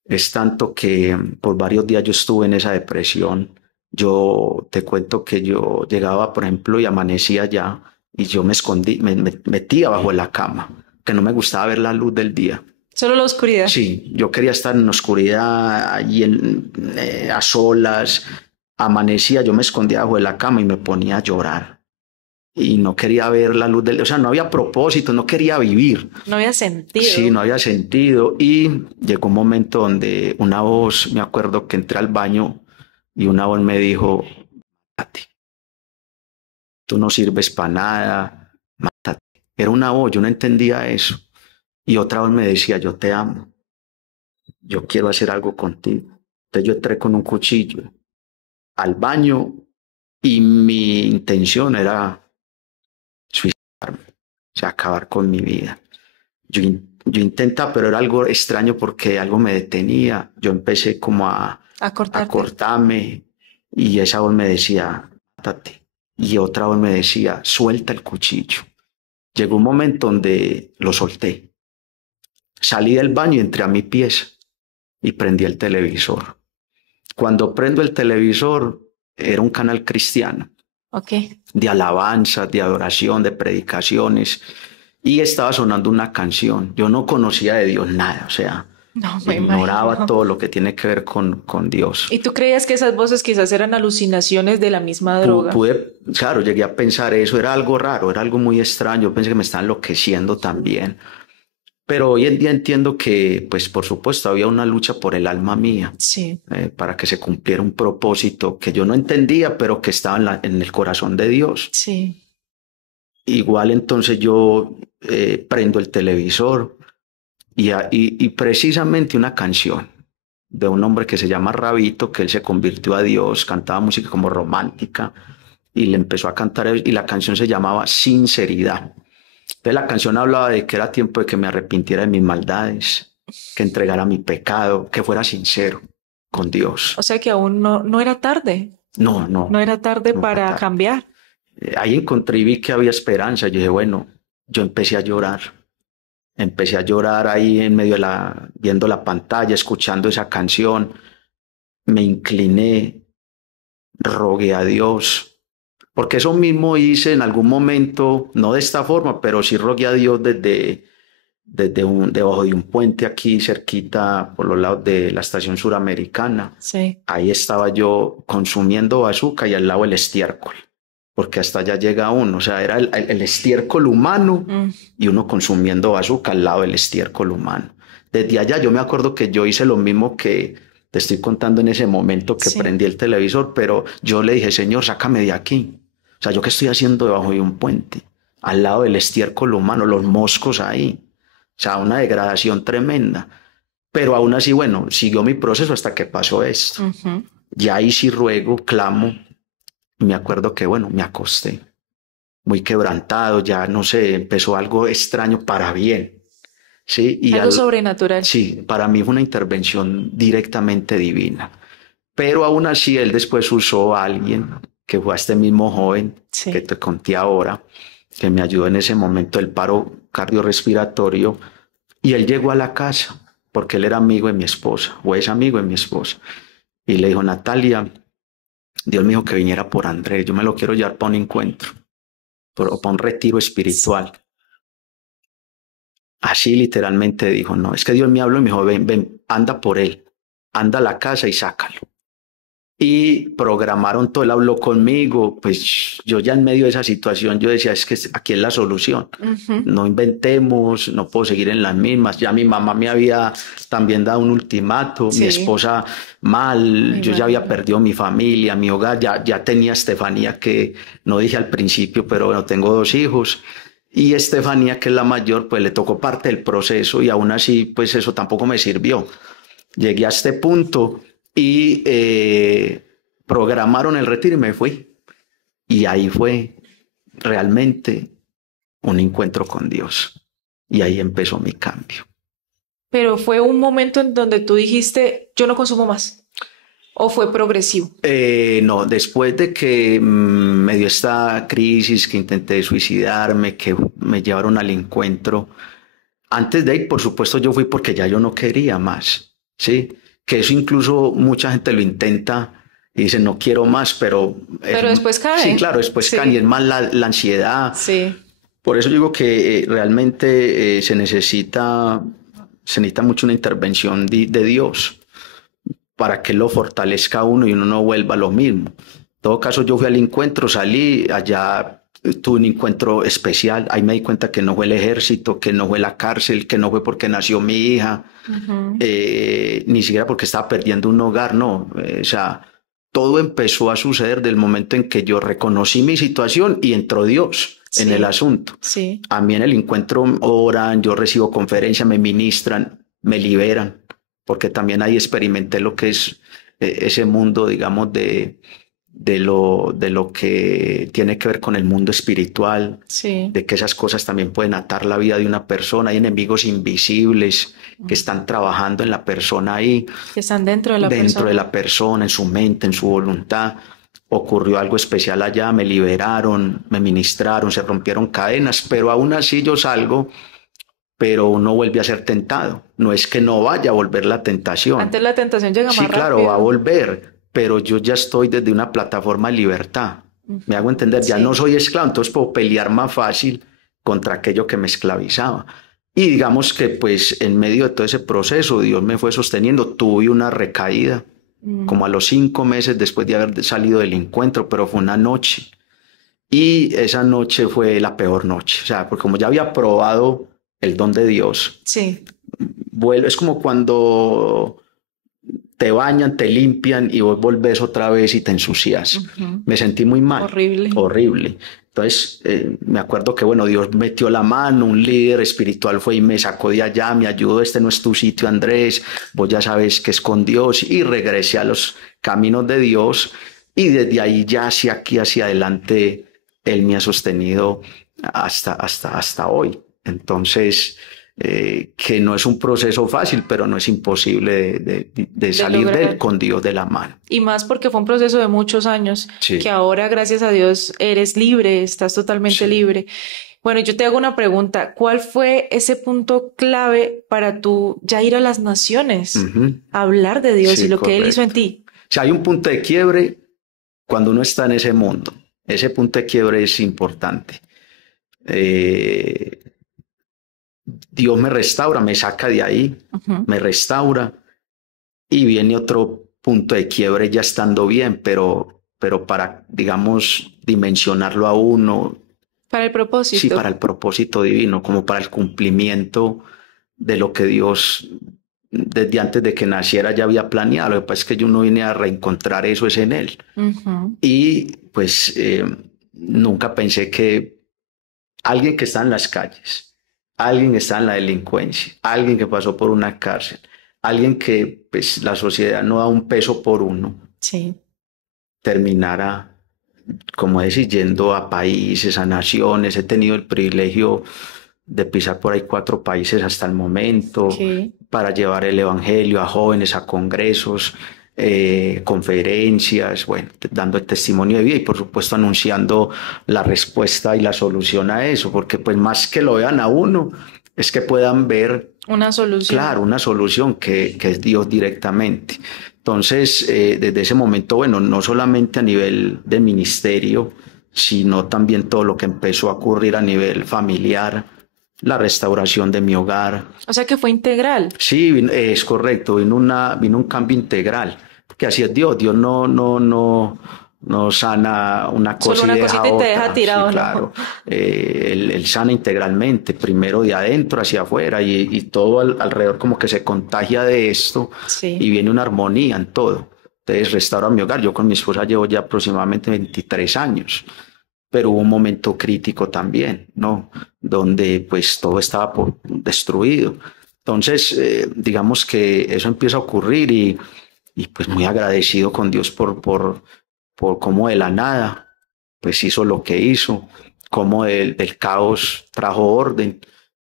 Es tanto que por varios días yo estuve en esa depresión. Yo te cuento que yo llegaba, por ejemplo, y amanecía ya, y yo me escondí, me metía bajo la cama, que no me gustaba ver la luz del día. ¿Solo la oscuridad? Sí, yo quería estar en la oscuridad, allí a solas. Amanecía, yo me escondía bajo de la cama y me ponía a llorar. Y no quería ver la luz del día, o sea, no había propósito, no quería vivir. No había sentido. Sí, no había sentido. Y llegó un momento donde una voz, me acuerdo que entré al baño y una voz me dijo, mátate, tú no sirves para nada, mátate. Era una voz, yo no entendía eso. Y otra voz me decía, yo te amo, yo quiero hacer algo contigo. Entonces yo entré con un cuchillo al baño y mi intención era suicidarme, o sea, acabar con mi vida. Yo intentaba, pero era algo extraño porque algo me detenía. Yo empecé como a cortarme y esa voz me decía, mátate. Y otra voz me decía, suelta el cuchillo. Llegó un momento donde lo solté. Salí del baño y entré a mi pieza y prendí el televisor. Cuando prendo el televisor, era un canal cristiano. De alabanza, de adoración, de predicaciones. Y estaba sonando una canción. Yo no conocía de Dios nada, o sea, ignoraba todo lo que tiene que ver con Dios. ¿Y tú creías que esas voces quizás eran alucinaciones de la misma droga? Claro, llegué a pensar eso, era algo raro, era algo muy extraño. Yo pensé que me estaba enloqueciendo también. Pero hoy en día entiendo que, pues por supuesto, había una lucha por el alma mía. Sí. Para que se cumpliera un propósito que yo no entendía, pero que estaba en el corazón de Dios. Sí. Igual entonces yo prendo el televisor y precisamente una canción de un hombre que se llama Rabito, que él se convirtió a Dios, cantaba música como romántica y le empezó a cantar y la canción se llamaba Sinceridad. Entonces la canción hablaba de que era tiempo de que me arrepintiera de mis maldades, que entregara mi pecado, que fuera sincero con Dios. O sea que aún no era tarde. No. No era tarde para cambiar. Ahí encontré y vi que había esperanza. Yo dije, bueno, yo empecé a llorar. Empecé a llorar ahí en medio viendo la pantalla, escuchando esa canción. Me incliné, rogué a Dios. Porque eso mismo hice en algún momento, no de esta forma, pero sí rogué a Dios debajo de un puente aquí cerquita por los lados de la estación suramericana. Sí. Ahí estaba yo consumiendo bazooka y al lado el estiércol, porque hasta allá llega uno, o sea, era el estiércol humano y uno consumiendo bazooka al lado del estiércol humano. Desde allá yo me acuerdo que yo hice lo mismo que te estoy contando en ese momento que prendí el televisor, pero yo le dije, Señor, sácame de aquí. O sea, ¿yo qué estoy haciendo debajo de un puente? Al lado del estiércol humano, los moscos ahí. O sea, una degradación tremenda. Pero aún así, bueno, siguió mi proceso hasta que pasó esto. Ya ahí sí ruego, clamo. Y me acuerdo que, bueno, me acosté muy quebrantado, ya no sé, empezó algo extraño para bien. ¿sí? Algo sobrenatural. Sí, para mí fue una intervención directamente divina. Pero aún así, él después usó a alguien que fue a este mismo joven que Sí. te conté ahora, que me ayudó en ese momento del paro cardiorrespiratorio, y él llegó a la casa porque él era amigo de mi esposa, o es amigo de mi esposa, y le dijo: Natalia, Dios me dijo que viniera por Andrés, yo me lo quiero llevar para un encuentro, para un retiro espiritual. Así literalmente dijo: no, es que Dios me habló y me dijo: ven, ven, anda por él, anda a la casa y sácalo. Y programaron todo, él habló conmigo, pues yo ya en medio de esa situación, yo decía: es que aquí es la solución, Ujú. no inventemos, no puedo seguir en las mismas, ya mi mamá me había también dado un ultimato, mi Sí, esposa mal, me yo ya había imagino. perdido mi familia, mi hogar, ya tenía a Estefanía, que no dije al principio, pero bueno, tengo 2 hijos. Y Estefanía, que es la mayor, pues le tocó parte del proceso, y aún así, pues eso tampoco me sirvió. Llegué a este punto y programaron el retiro y me fui. Y ahí fue realmente un encuentro con Dios. Y ahí empezó mi cambio. Pero fue un momento en donde tú dijiste, yo no consumo más, o fue progresivo. No, después de que me dio esta crisis, que intenté suicidarme, que me llevaron al encuentro, antes de ahí, por supuesto, yo fui porque ya yo no quería más, ¿sí? Que eso incluso mucha gente lo intenta y dice: no quiero más, pero Pero después sí, cae. claro, después caen, y es Sí, más la ansiedad. sí. Por eso digo que realmente se necesita mucho una intervención de Dios para que lo fortalezca a uno y uno no vuelva a lo mismo. En todo caso, yo fui al encuentro, salí, allá tuve un encuentro especial, ahí me di cuenta que no fue el ejército, que no fue la cárcel, que no fue porque nació mi hija, Ujú. ni siquiera porque estaba perdiendo un hogar, no, o sea, todo empezó a suceder del momento en que yo reconocí mi situación y entró Dios en el Sí, asunto. sí. A mí en el encuentro oran, yo recibo conferencias, me ministran, me liberan, porque también ahí experimenté lo que es ese mundo, digamos, de lo que tiene que ver con el mundo espiritual, Sí, de que esas cosas también pueden atar la vida de una persona. Hay enemigos invisibles que están trabajando en la persona ahí, que están dentro de la dentro de persona. la persona, en su mente, en su voluntad. Ocurrió algo especial allá, me liberaron, me ministraron, se rompieron cadenas, pero aún así yo salgo, pero uno vuelve a ser tentado. No es que no vaya a volver la tentación. Antes la tentación llega Sí, más claro, va a rápido. volver, pero yo ya estoy desde una plataforma de libertad. Me hago Ujú. entender, ya no Sí, soy esclavo, entonces puedo pelear más fácil contra aquello que me esclavizaba. Y digamos que pues en medio de todo ese proceso Dios me fue sosteniendo. Tuve una recaída mm, como a los 5 meses después de haber salido del encuentro, pero fue una noche. Y esa noche fue la peor noche, o sea, porque como ya había probado el don de Dios, sí. es como cuando te bañan, te limpian y vos volvés otra vez y te ensucias. Ujú. Me sentí muy mal, Horrible. horrible. Entonces, me acuerdo que, bueno, Dios metió la mano, un líder espiritual fue y me sacó de allá, me ayudó: este no es tu sitio, Andrés, vos ya sabes que es con Dios, y regresé a los caminos de Dios, y desde ahí ya hacia aquí, hacia adelante, Él me ha sostenido hasta hoy. Entonces, que no es un proceso fácil, pero no es imposible de De salir de él lograr. con Dios de la mano. Y más porque fue un proceso de muchos años, que Sí, ahora, gracias a Dios, eres libre, estás totalmente sí. libre. Bueno, yo te hago una pregunta. ¿Cuál fue ese punto clave para tú ya ir a las naciones, Ujú. a hablar de Dios y Sí, lo que Él hizo en correcto. ti? Si hay un punto de quiebre cuando uno está en ese mundo, ese punto de quiebre es importante. Eh, Dios me restaura, me saca de ahí, Ujú. me restaura, y viene otro punto de quiebre ya estando bien, pero para, digamos, dimensionarlo a uno, Para el sí, para propósito. el propósito divino, como para el cumplimiento de lo que Dios desde antes de que naciera ya había planeado. Lo que pasa es que yo no vine a reencontrar eso, es en Él. Ujú. Y pues nunca pensé que alguien que está en las calles, alguien que está en la delincuencia, alguien que pasó por una cárcel, alguien que pues la sociedad no da un peso por uno, Sí. terminara, como decir, yendo a países, a naciones. He tenido el privilegio, de pisar por ahí 4 países hasta el momento, Ok. para llevar el evangelio a jóvenes, a congresos, conferencias, bueno, dando el testimonio de vida y por supuesto anunciando la respuesta y la solución a eso, porque pues más que lo vean a uno, es que puedan ver, Una solución. claro, una solución que es Dios directamente. Entonces, desde ese momento, bueno, no solamente a nivel de ministerio, sino también todo lo que empezó a ocurrir a nivel familiar, la restauración de mi hogar. O sea que fue integral. Sí, es correcto, vino un cambio integral, porque así es Dios, Dios no sana una Solo cosa y una deja cosita y te deja otra, sí, tirado, ¿no? claro, él sana integralmente, primero de adentro hacia afuera y todo alrededor como que se contagia de esto y Sí. viene una armonía en todo. Entonces restaura mi hogar, yo con mi esposa llevo ya aproximadamente 23 años, pero hubo un momento crítico también, ¿no? Donde pues todo estaba destruido. Entonces, digamos que eso empieza a ocurrir y pues muy agradecido con Dios por cómo de la nada pues hizo lo que hizo, cómo del caos trajo orden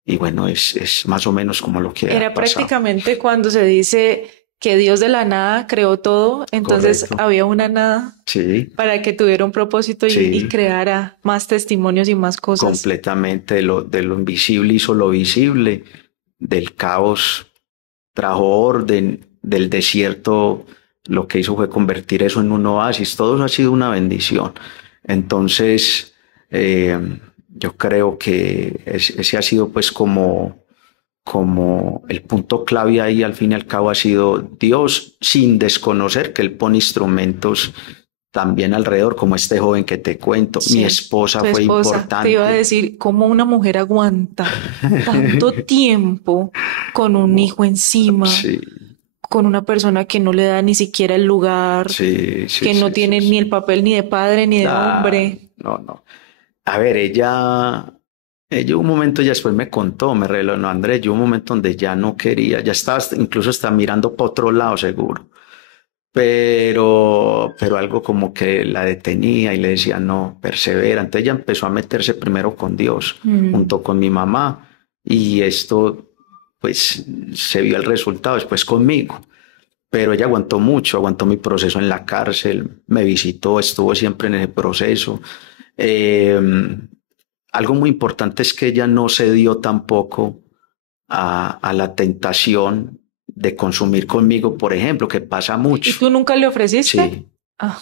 y bueno, es más o menos como lo que ha Era pasado. prácticamente cuando se dice que Dios de la nada creó todo, entonces Correcto. había una nada Sí, para que tuviera un propósito y sí, creara más testimonios y más cosas. completamente de lo invisible hizo lo visible, del caos trajo orden, del desierto lo que hizo fue convertir eso en un oasis, todo eso ha sido una bendición. Entonces, eh, yo creo que ese ha sido pues como el punto clave ahí al fin y al cabo ha sido Dios sin desconocer que Él pone instrumentos también alrededor, como este joven que te cuento. Mi Sí, esposa tu fue esposa, te iba a importante. decir, ¿cómo una mujer aguanta tanto tiempo con un hijo encima, Sí, con una persona que no le da ni siquiera el lugar, sí, sí, que no sí, sí, tiene ni sí. el papel ni de padre ni de Ah, hombre? no, no. A ver, ella un momento ya después me contó, me reveló, no, Andrés, yo un momento donde ya no quería, ya estaba incluso está mirando para otro lado seguro, pero algo como que la detenía y le decía, no, persevera. Entonces ella empezó a meterse primero con Dios, Mm. junto con mi mamá, y esto, pues, se vio el resultado después conmigo. Pero ella aguantó mucho, aguantó mi proceso en la cárcel, me visitó, estuvo siempre en ese proceso. Eh, Algo muy importante es que ella no cedió tampoco a la tentación de consumir conmigo, por ejemplo, que pasa ¿Y mucho. tú nunca le ofreciste? Sí, Ah,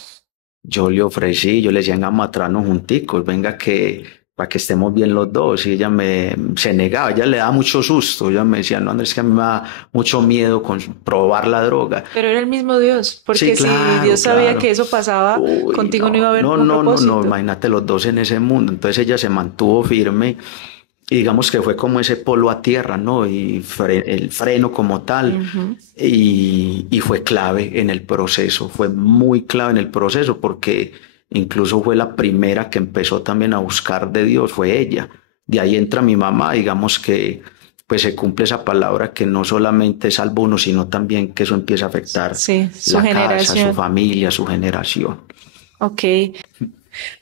yo le ofrecí, yo le decía, vamos a traernos junticos, venga que para que estemos bien los dos. Y ella se negaba, ella le daba mucho susto. Ella me decía, no, Andrés, que a mí me da mucho miedo con probar la droga. pero era el mismo Dios, Sí, porque si claro, Dios sabía que claro. eso pasaba, Uy, contigo no iba a no, haber no, un no, no, no, propósito. imagínate los dos en ese mundo. Entonces ella se mantuvo firme y digamos que fue como ese polo a tierra, ¿no? Y el freno como tal. Ujú. Y fue clave en el proceso, fue muy clave en el proceso porque incluso fue la primera que empezó también a buscar de Dios, fue ella. De ahí entra mi mamá, digamos que pues se cumple esa palabra que no solamente salva uno, sino también que eso empieza a afectar Sí, su la casa, su generación. familia, su generación. Ok.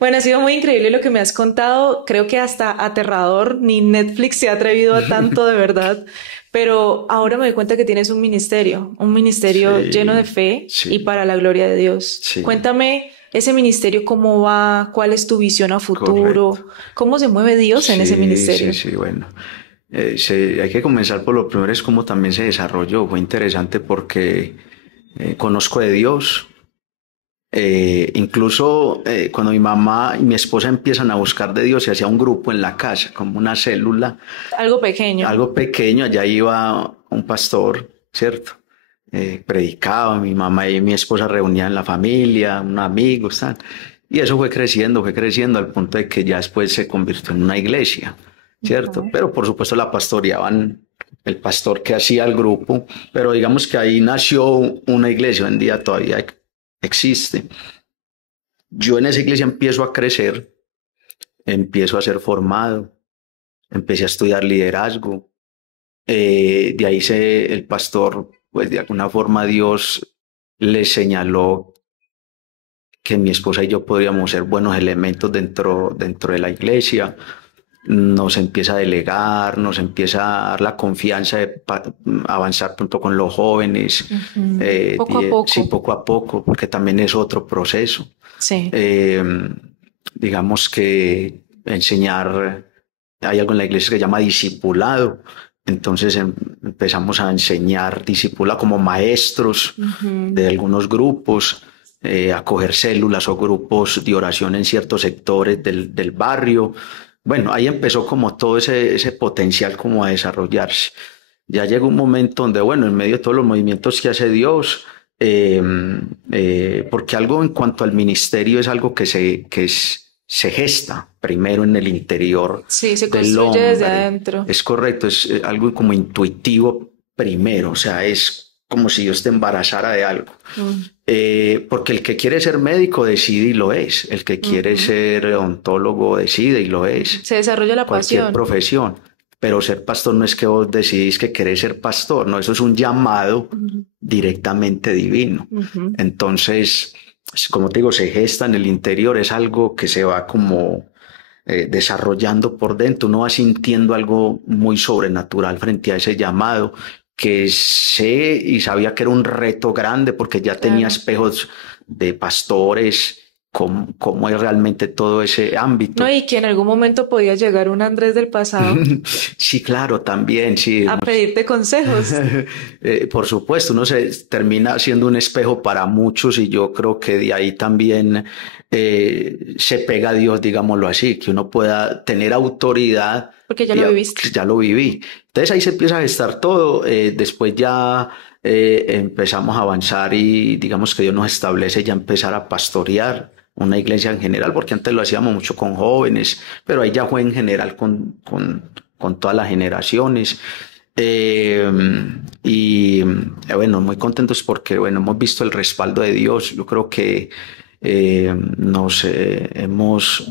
Bueno, ha sido muy increíble lo que me has contado. Creo que hasta aterrador, ni Netflix se ha atrevido a tanto de verdad. Pero ahora me doy cuenta que tienes un ministerio lleno de Sí, fe y sí, para la gloria de Dios. sí, Cuéntame ese ministerio cómo va, cuál es tu visión a correcto. futuro, cómo se mueve Dios en ese Sí, sí, ministerio. sí, bueno. Hay que comenzar por lo primero, es cómo también se desarrolló. Fue interesante porque conozco de Dios. Incluso cuando mi mamá y mi esposa empiezan a buscar de Dios, se hacía un grupo en la casa, como una célula, Algo pequeño. algo pequeño. Allá iba un pastor, ¿cierto? Predicaba, mi mamá y mi esposa reunían la familia, un amigo, tal. Y eso fue creciendo al punto de que ya después se convirtió en una iglesia, ¿cierto? Ok. Pero por supuesto la pastoreaban el pastor que hacía el grupo, pero digamos que ahí nació una iglesia, hoy en día todavía existe. Yo en esa iglesia empiezo a crecer, empiezo a ser formado, empecé a estudiar liderazgo. De ahí el pastor, pues de alguna forma Dios le señaló que mi esposa y yo podríamos ser buenos elementos dentro de la iglesia. nos empieza a delegar, nos empieza a dar la confianza de avanzar junto con los jóvenes, Poco a poco. sí, poco a poco, porque también es otro proceso. Sí. Digamos que enseñar, hay algo en la iglesia que se llama discipulado, entonces empezamos a enseñar discipulado como maestros de algunos grupos, a coger células o grupos de oración en ciertos sectores del barrio. Bueno, ahí empezó como todo ese potencial como a desarrollarse. Ya llegó un momento donde, bueno, en medio de todos los movimientos que hace Dios, porque algo en cuanto al ministerio es algo que se gesta primero en el interior Sí, se del construye desde hombre. adentro. Es correcto, es algo como intuitivo primero, o sea, es como si Dios te embarazara de algo. Porque el que quiere ser médico decide y lo es, el que quiere ser odontólogo decide y lo es, Se desarrolla la cualquier pasión. profesión. Pero ser pastor no es que vos decidís que querés ser pastor, no, eso es un llamado directamente divino. Entonces, como te digo, se gesta en el interior, es algo que se va como desarrollando por dentro, uno va sintiendo algo muy sobrenatural frente a ese llamado, que sé y sabía que era un reto grande porque ya tenía espejos de pastores, cómo es realmente todo ese ámbito. No, y que en algún momento podía llegar un Andrés del pasado Sí, claro, también, sí. a pedirte consejos. Por supuesto, uno se termina siendo un espejo para muchos y yo creo que de ahí también se pega a Dios, digámoslo así, que uno pueda tener autoridad. Porque ya lo viviste. Ya lo viví. Entonces ahí se empieza a gestar todo. Después ya empezamos a avanzar y digamos que Dios nos establece ya empezar a pastorear una iglesia en general, porque antes lo hacíamos mucho con jóvenes, pero ahí ya fue en general con todas las generaciones. Y bueno, muy contentos porque bueno, hemos visto el respaldo de Dios. Yo creo que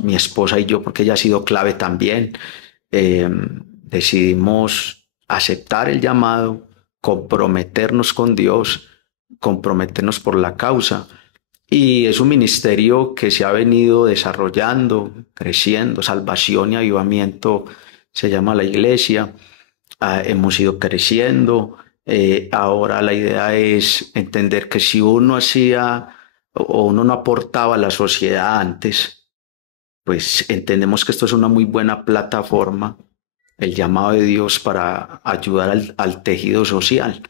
mi esposa y yo, porque ella ha sido clave también, decidimos aceptar el llamado, comprometernos con Dios, comprometernos por la causa. Y es un ministerio que se ha venido desarrollando, creciendo, salvación y avivamiento se llama la iglesia. Hemos ido creciendo. Ahora la idea es entender que si uno hacía o uno no aportaba a la sociedad antes, pues entendemos que esto es una muy buena plataforma, el llamado de Dios para ayudar al tejido social.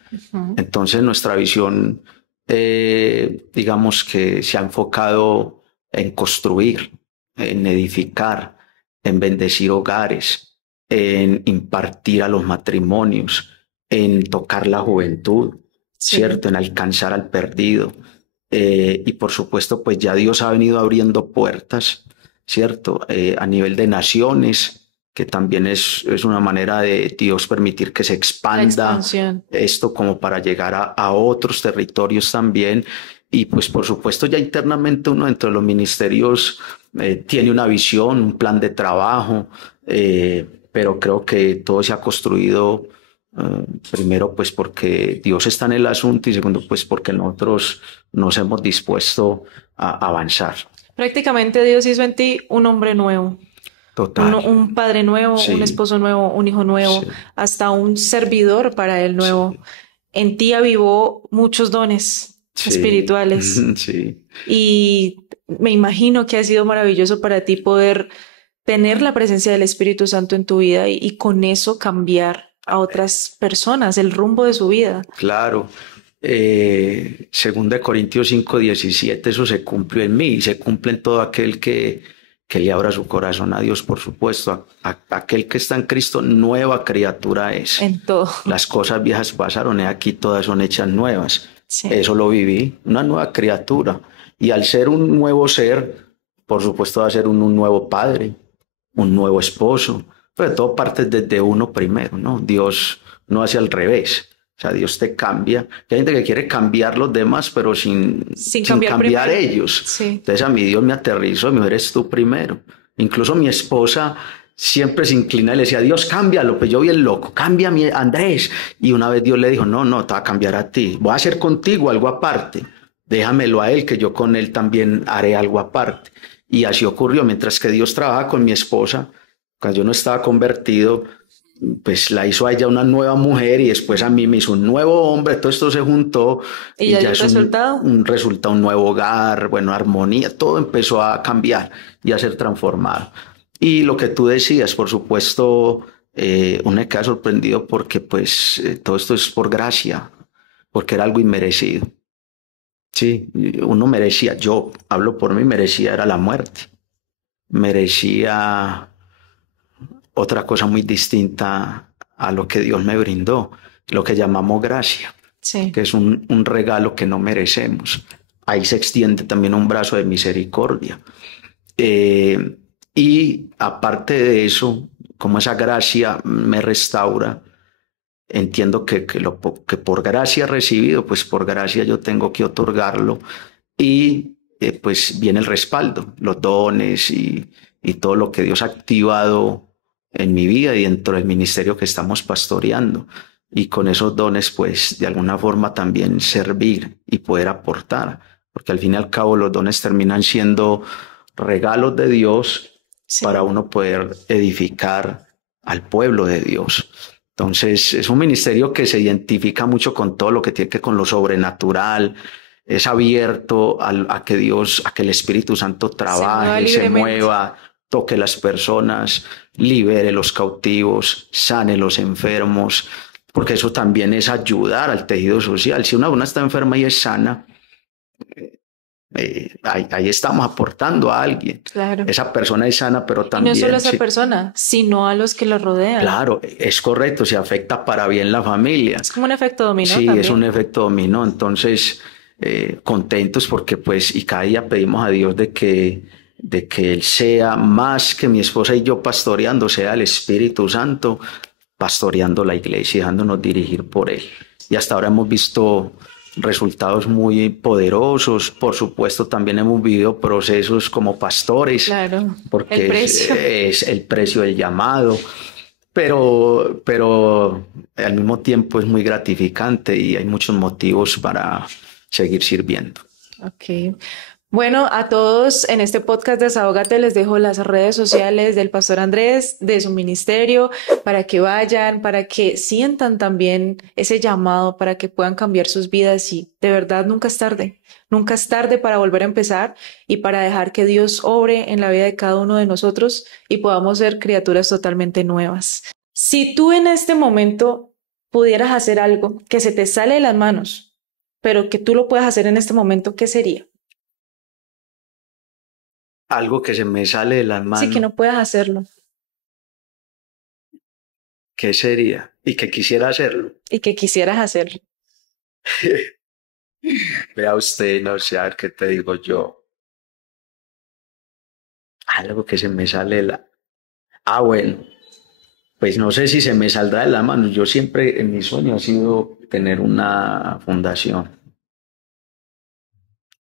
Entonces nuestra visión, digamos que se ha enfocado en construir, en edificar, en bendecir hogares, en impartir a los matrimonios, en tocar la juventud, ¿cierto? En alcanzar al perdido. Y por supuesto, pues ya Dios ha venido abriendo puertas, ¿cierto? A nivel de naciones, que también es una manera de Dios permitir que se expanda esto como para llegar a otros territorios también. Y pues por supuesto ya internamente uno dentro de los ministerios tiene una visión, un plan de trabajo, pero creo que todo se ha construido primero pues porque Dios está en el asunto y segundo pues porque nosotros nos hemos dispuesto a avanzar. Prácticamente Dios hizo en ti un hombre nuevo. Total. Un padre nuevo, un esposo nuevo, un hijo nuevo, hasta un servidor para él nuevo. En ti avivó muchos dones espirituales. Y me imagino que ha sido maravilloso para ti poder tener la presencia del Espíritu Santo en tu vida y con eso cambiar a otras personas el rumbo de su vida. Claro. Según de Corintios 5:17, eso se cumplió en mí y se cumple en todo aquel que le abra su corazón a Dios, por supuesto. Aquel que está en Cristo, nueva criatura es. En todo. Las cosas viejas pasaron y aquí todas son hechas nuevas. Eso lo viví, una nueva criatura. Y al ser un nuevo ser, por supuesto va a ser un nuevo padre, un nuevo esposo. Pero todo parte desde uno primero, ¿no? Dios no hace al revés. O sea, Dios te cambia. Hay gente que quiere cambiar los demás, pero sin cambiar ellos. Entonces a mí Dios me aterrizó, me dijo, eres tú primero. Incluso mi esposa siempre se inclina y le decía, Dios, cámbialo. Pues yo bien loco, cámbiame, Andrés. Y una vez Dios le dijo, no, te va a cambiar a ti. Voy a hacer contigo algo aparte. Déjamelo a él, que yo con él también haré algo aparte. Y así ocurrió. Mientras que Dios trabaja con mi esposa, Cuando yo no estaba convertido, pues la hizo a ella una nueva mujer y después a mí me hizo un nuevo hombre. Todo esto se juntó ¿Y ya es un resultado, un nuevo hogar, bueno, armonía, todo empezó a cambiar y a ser transformado. Y lo que tú decías, por supuesto, uno me queda sorprendido porque pues todo esto es por gracia, porque era algo inmerecido. Sí, uno merecía, yo hablo por mí, merecía era la muerte, merecía otra cosa muy distinta a lo que Dios me brindó, lo que llamamos gracia, Sí. que es un regalo que no merecemos. Ahí se extiende también un brazo de misericordia. Y aparte de eso, como esa gracia me restaura, entiendo que por gracia recibido, pues por gracia yo tengo que otorgarlo y pues viene el respaldo, los dones y todo lo que Dios ha activado en mi vida y dentro del ministerio que estamos pastoreando. Y con esos dones, pues de alguna forma también servir y poder aportar, porque al fin y al cabo los dones terminan siendo regalos de Dios para uno poder edificar al pueblo de Dios. Entonces es un ministerio que se identifica mucho con todo lo que tiene que ver con lo sobrenatural, es abierto a que Dios, a que el Espíritu Santo trabaje, se mueva, toque las personas, libere los cautivos, sane los enfermos, porque eso también es ayudar al tejido social. Si una está enferma y es sana, ahí estamos aportando a alguien. Claro. Esa persona es sana, pero también... Y no solo a esa persona, sino a los que lo rodean. Claro, es correcto, se afecta para bien la familia. Es como un efecto dominó. Sí, también. Es un efecto dominó. Entonces, contentos porque pues, y cada día pedimos a Dios de que Él sea más que mi esposa y yo pastoreando, sea el Espíritu Santo pastoreando la iglesia y dejándonos dirigir por Él. Y hasta ahora hemos visto resultados muy poderosos. Por supuesto, también hemos vivido procesos como pastores, claro, porque es el precio del llamado, pero al mismo tiempo es muy gratificante y hay muchos motivos para seguir sirviendo. Ok. Bueno, a todos en este podcast Desahógate les dejo las redes sociales del Pastor Andrés, de su ministerio, para que vayan, para que sientan también ese llamado, para que puedan cambiar sus vidas y de verdad nunca es tarde. Nunca es tarde para volver a empezar y para dejar que Dios obre en la vida de cada uno de nosotros y podamos ser criaturas totalmente nuevas. Si tú en este momento pudieras hacer algo que se te sale de las manos, pero que tú lo puedas hacer en este momento, ¿qué sería? Algo que se me sale de las manos. Sí, que no puedas hacerlo. ¿Qué sería? Y que quisiera hacerlo. Y que quisieras hacerlo. Vea usted, no sé, a ver qué te digo yo. Algo que se me sale de la... bueno, pues no sé si se me saldrá de las manos. Yo siempre, en mi sueño ha sido tener una fundación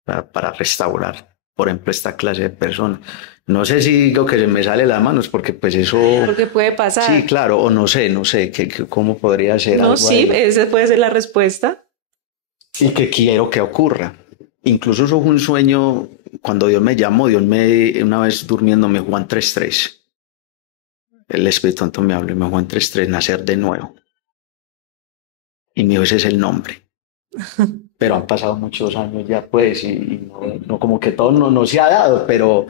para restaurar, por ejemplo, esta clase de personas. No sé si digo que se me sale de las manos, porque pues eso... Porque puede pasar. Sí, claro, o no sé, cómo podría ser. No, algo sí, ahí. esa puede ser la respuesta. Y que quiero que ocurra. Incluso eso fue un sueño, cuando Dios me llamó, una vez durmiendo me Juan 3:3. El Espíritu Santo me habló y me Juan 3:3, nacer de nuevo. Y me dijo, ese es el nombre. Pero han pasado muchos años ya, pues, y no como que todo no se ha dado, pero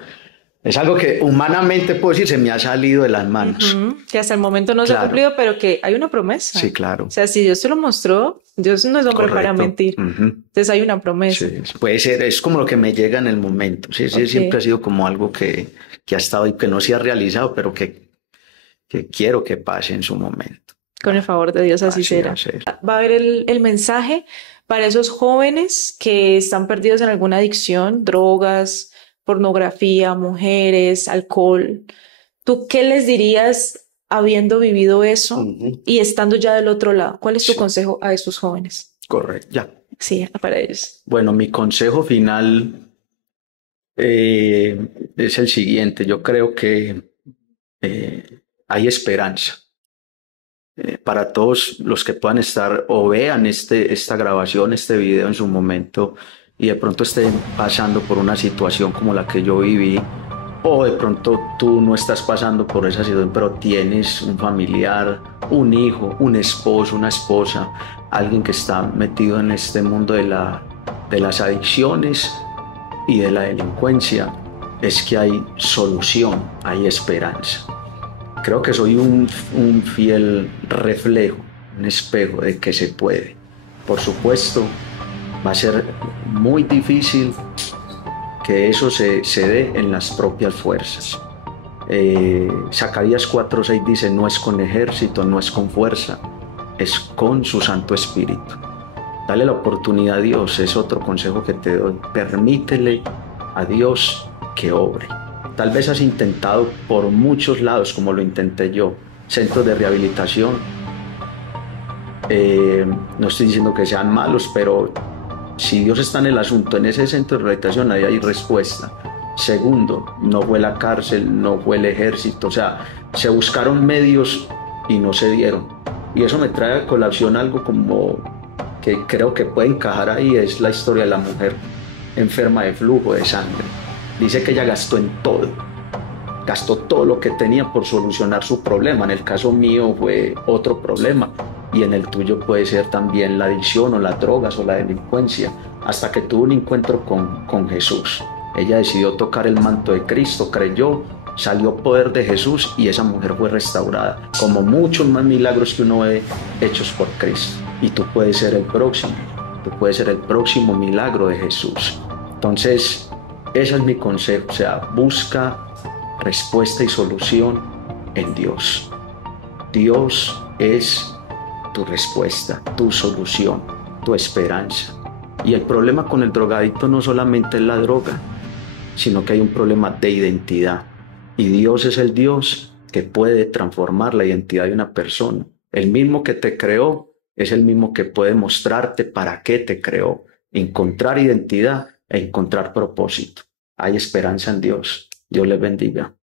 es algo que humanamente puedo decir se me ha salido de las manos. Que hasta el momento no se ha cumplido, pero que hay una promesa. Sí, claro. O sea, si Dios te lo mostró, Dios no es hombre para mentir. Entonces hay una promesa. Sí, puede ser, es como lo que me llega en el momento. Sí, siempre ha sido como algo que ha estado y que no se ha realizado, pero que quiero que pase en su momento. Con el favor de Dios así será. Va a haber el mensaje para esos jóvenes que están perdidos en alguna adicción, drogas, pornografía, mujeres, alcohol. ¿Tú qué les dirías habiendo vivido eso y estando ya del otro lado? ¿Cuál es tu consejo a esos jóvenes? Correcto, ya. Sí, para ellos. Bueno, mi consejo final es el siguiente. Yo creo que hay esperanza. Para todos los que puedan estar o vean esta grabación, este video en su momento y de pronto estén pasando por una situación como la que yo viví o de pronto tú no estás pasando por esa situación, pero tienes un familiar, un hijo, un esposo, una esposa, alguien que está metido en este mundo de las adicciones y de la delincuencia, es que hay solución, hay esperanza. Creo que soy un fiel reflejo, un espejo de que se puede. Por supuesto, va a ser muy difícil que eso se dé en las propias fuerzas. Zacarías 4:6 dice, no es con ejército, no es con fuerza, es con su Santo Espíritu. Dale la oportunidad a Dios, es otro consejo que te doy. Permítele a Dios que obre. Tal vez has intentado por muchos lados, como lo intenté yo, centros de rehabilitación. No estoy diciendo que sean malos, pero si Dios está en el asunto, en ese centro de rehabilitación, ahí hay respuesta. Segundo, no fue la cárcel, no fue el ejército, o sea, se buscaron medios y no se dieron. Y eso me trae a colación algo como que creo que puede encajar ahí, es la historia de la mujer enferma de flujo de sangre. Dice que ella gastó todo lo que tenía por solucionar su problema. En el caso mío fue otro problema, y en el tuyo puede ser también la adicción o las drogas o la delincuencia, hasta que tuvo un encuentro con Jesús. Ella decidió tocar el manto de Cristo, creyó, salió poder de Jesús y esa mujer fue restaurada, como muchos más milagros que uno ve hechos por Cristo. Y tú puedes ser el próximo, tú puedes ser el próximo milagro de Jesús. Entonces, ese es mi consejo, o sea, busca respuesta y solución en Dios. Dios es tu respuesta, tu solución, tu esperanza. Y el problema con el drogadicto no solamente es la droga, sino que hay un problema de identidad. Y Dios es el Dios que puede transformar la identidad de una persona. El mismo que te creó es el mismo que puede mostrarte para qué te creó, encontrar identidad e encontrar propósito. Hay esperanza en Dios. Dios les bendiga.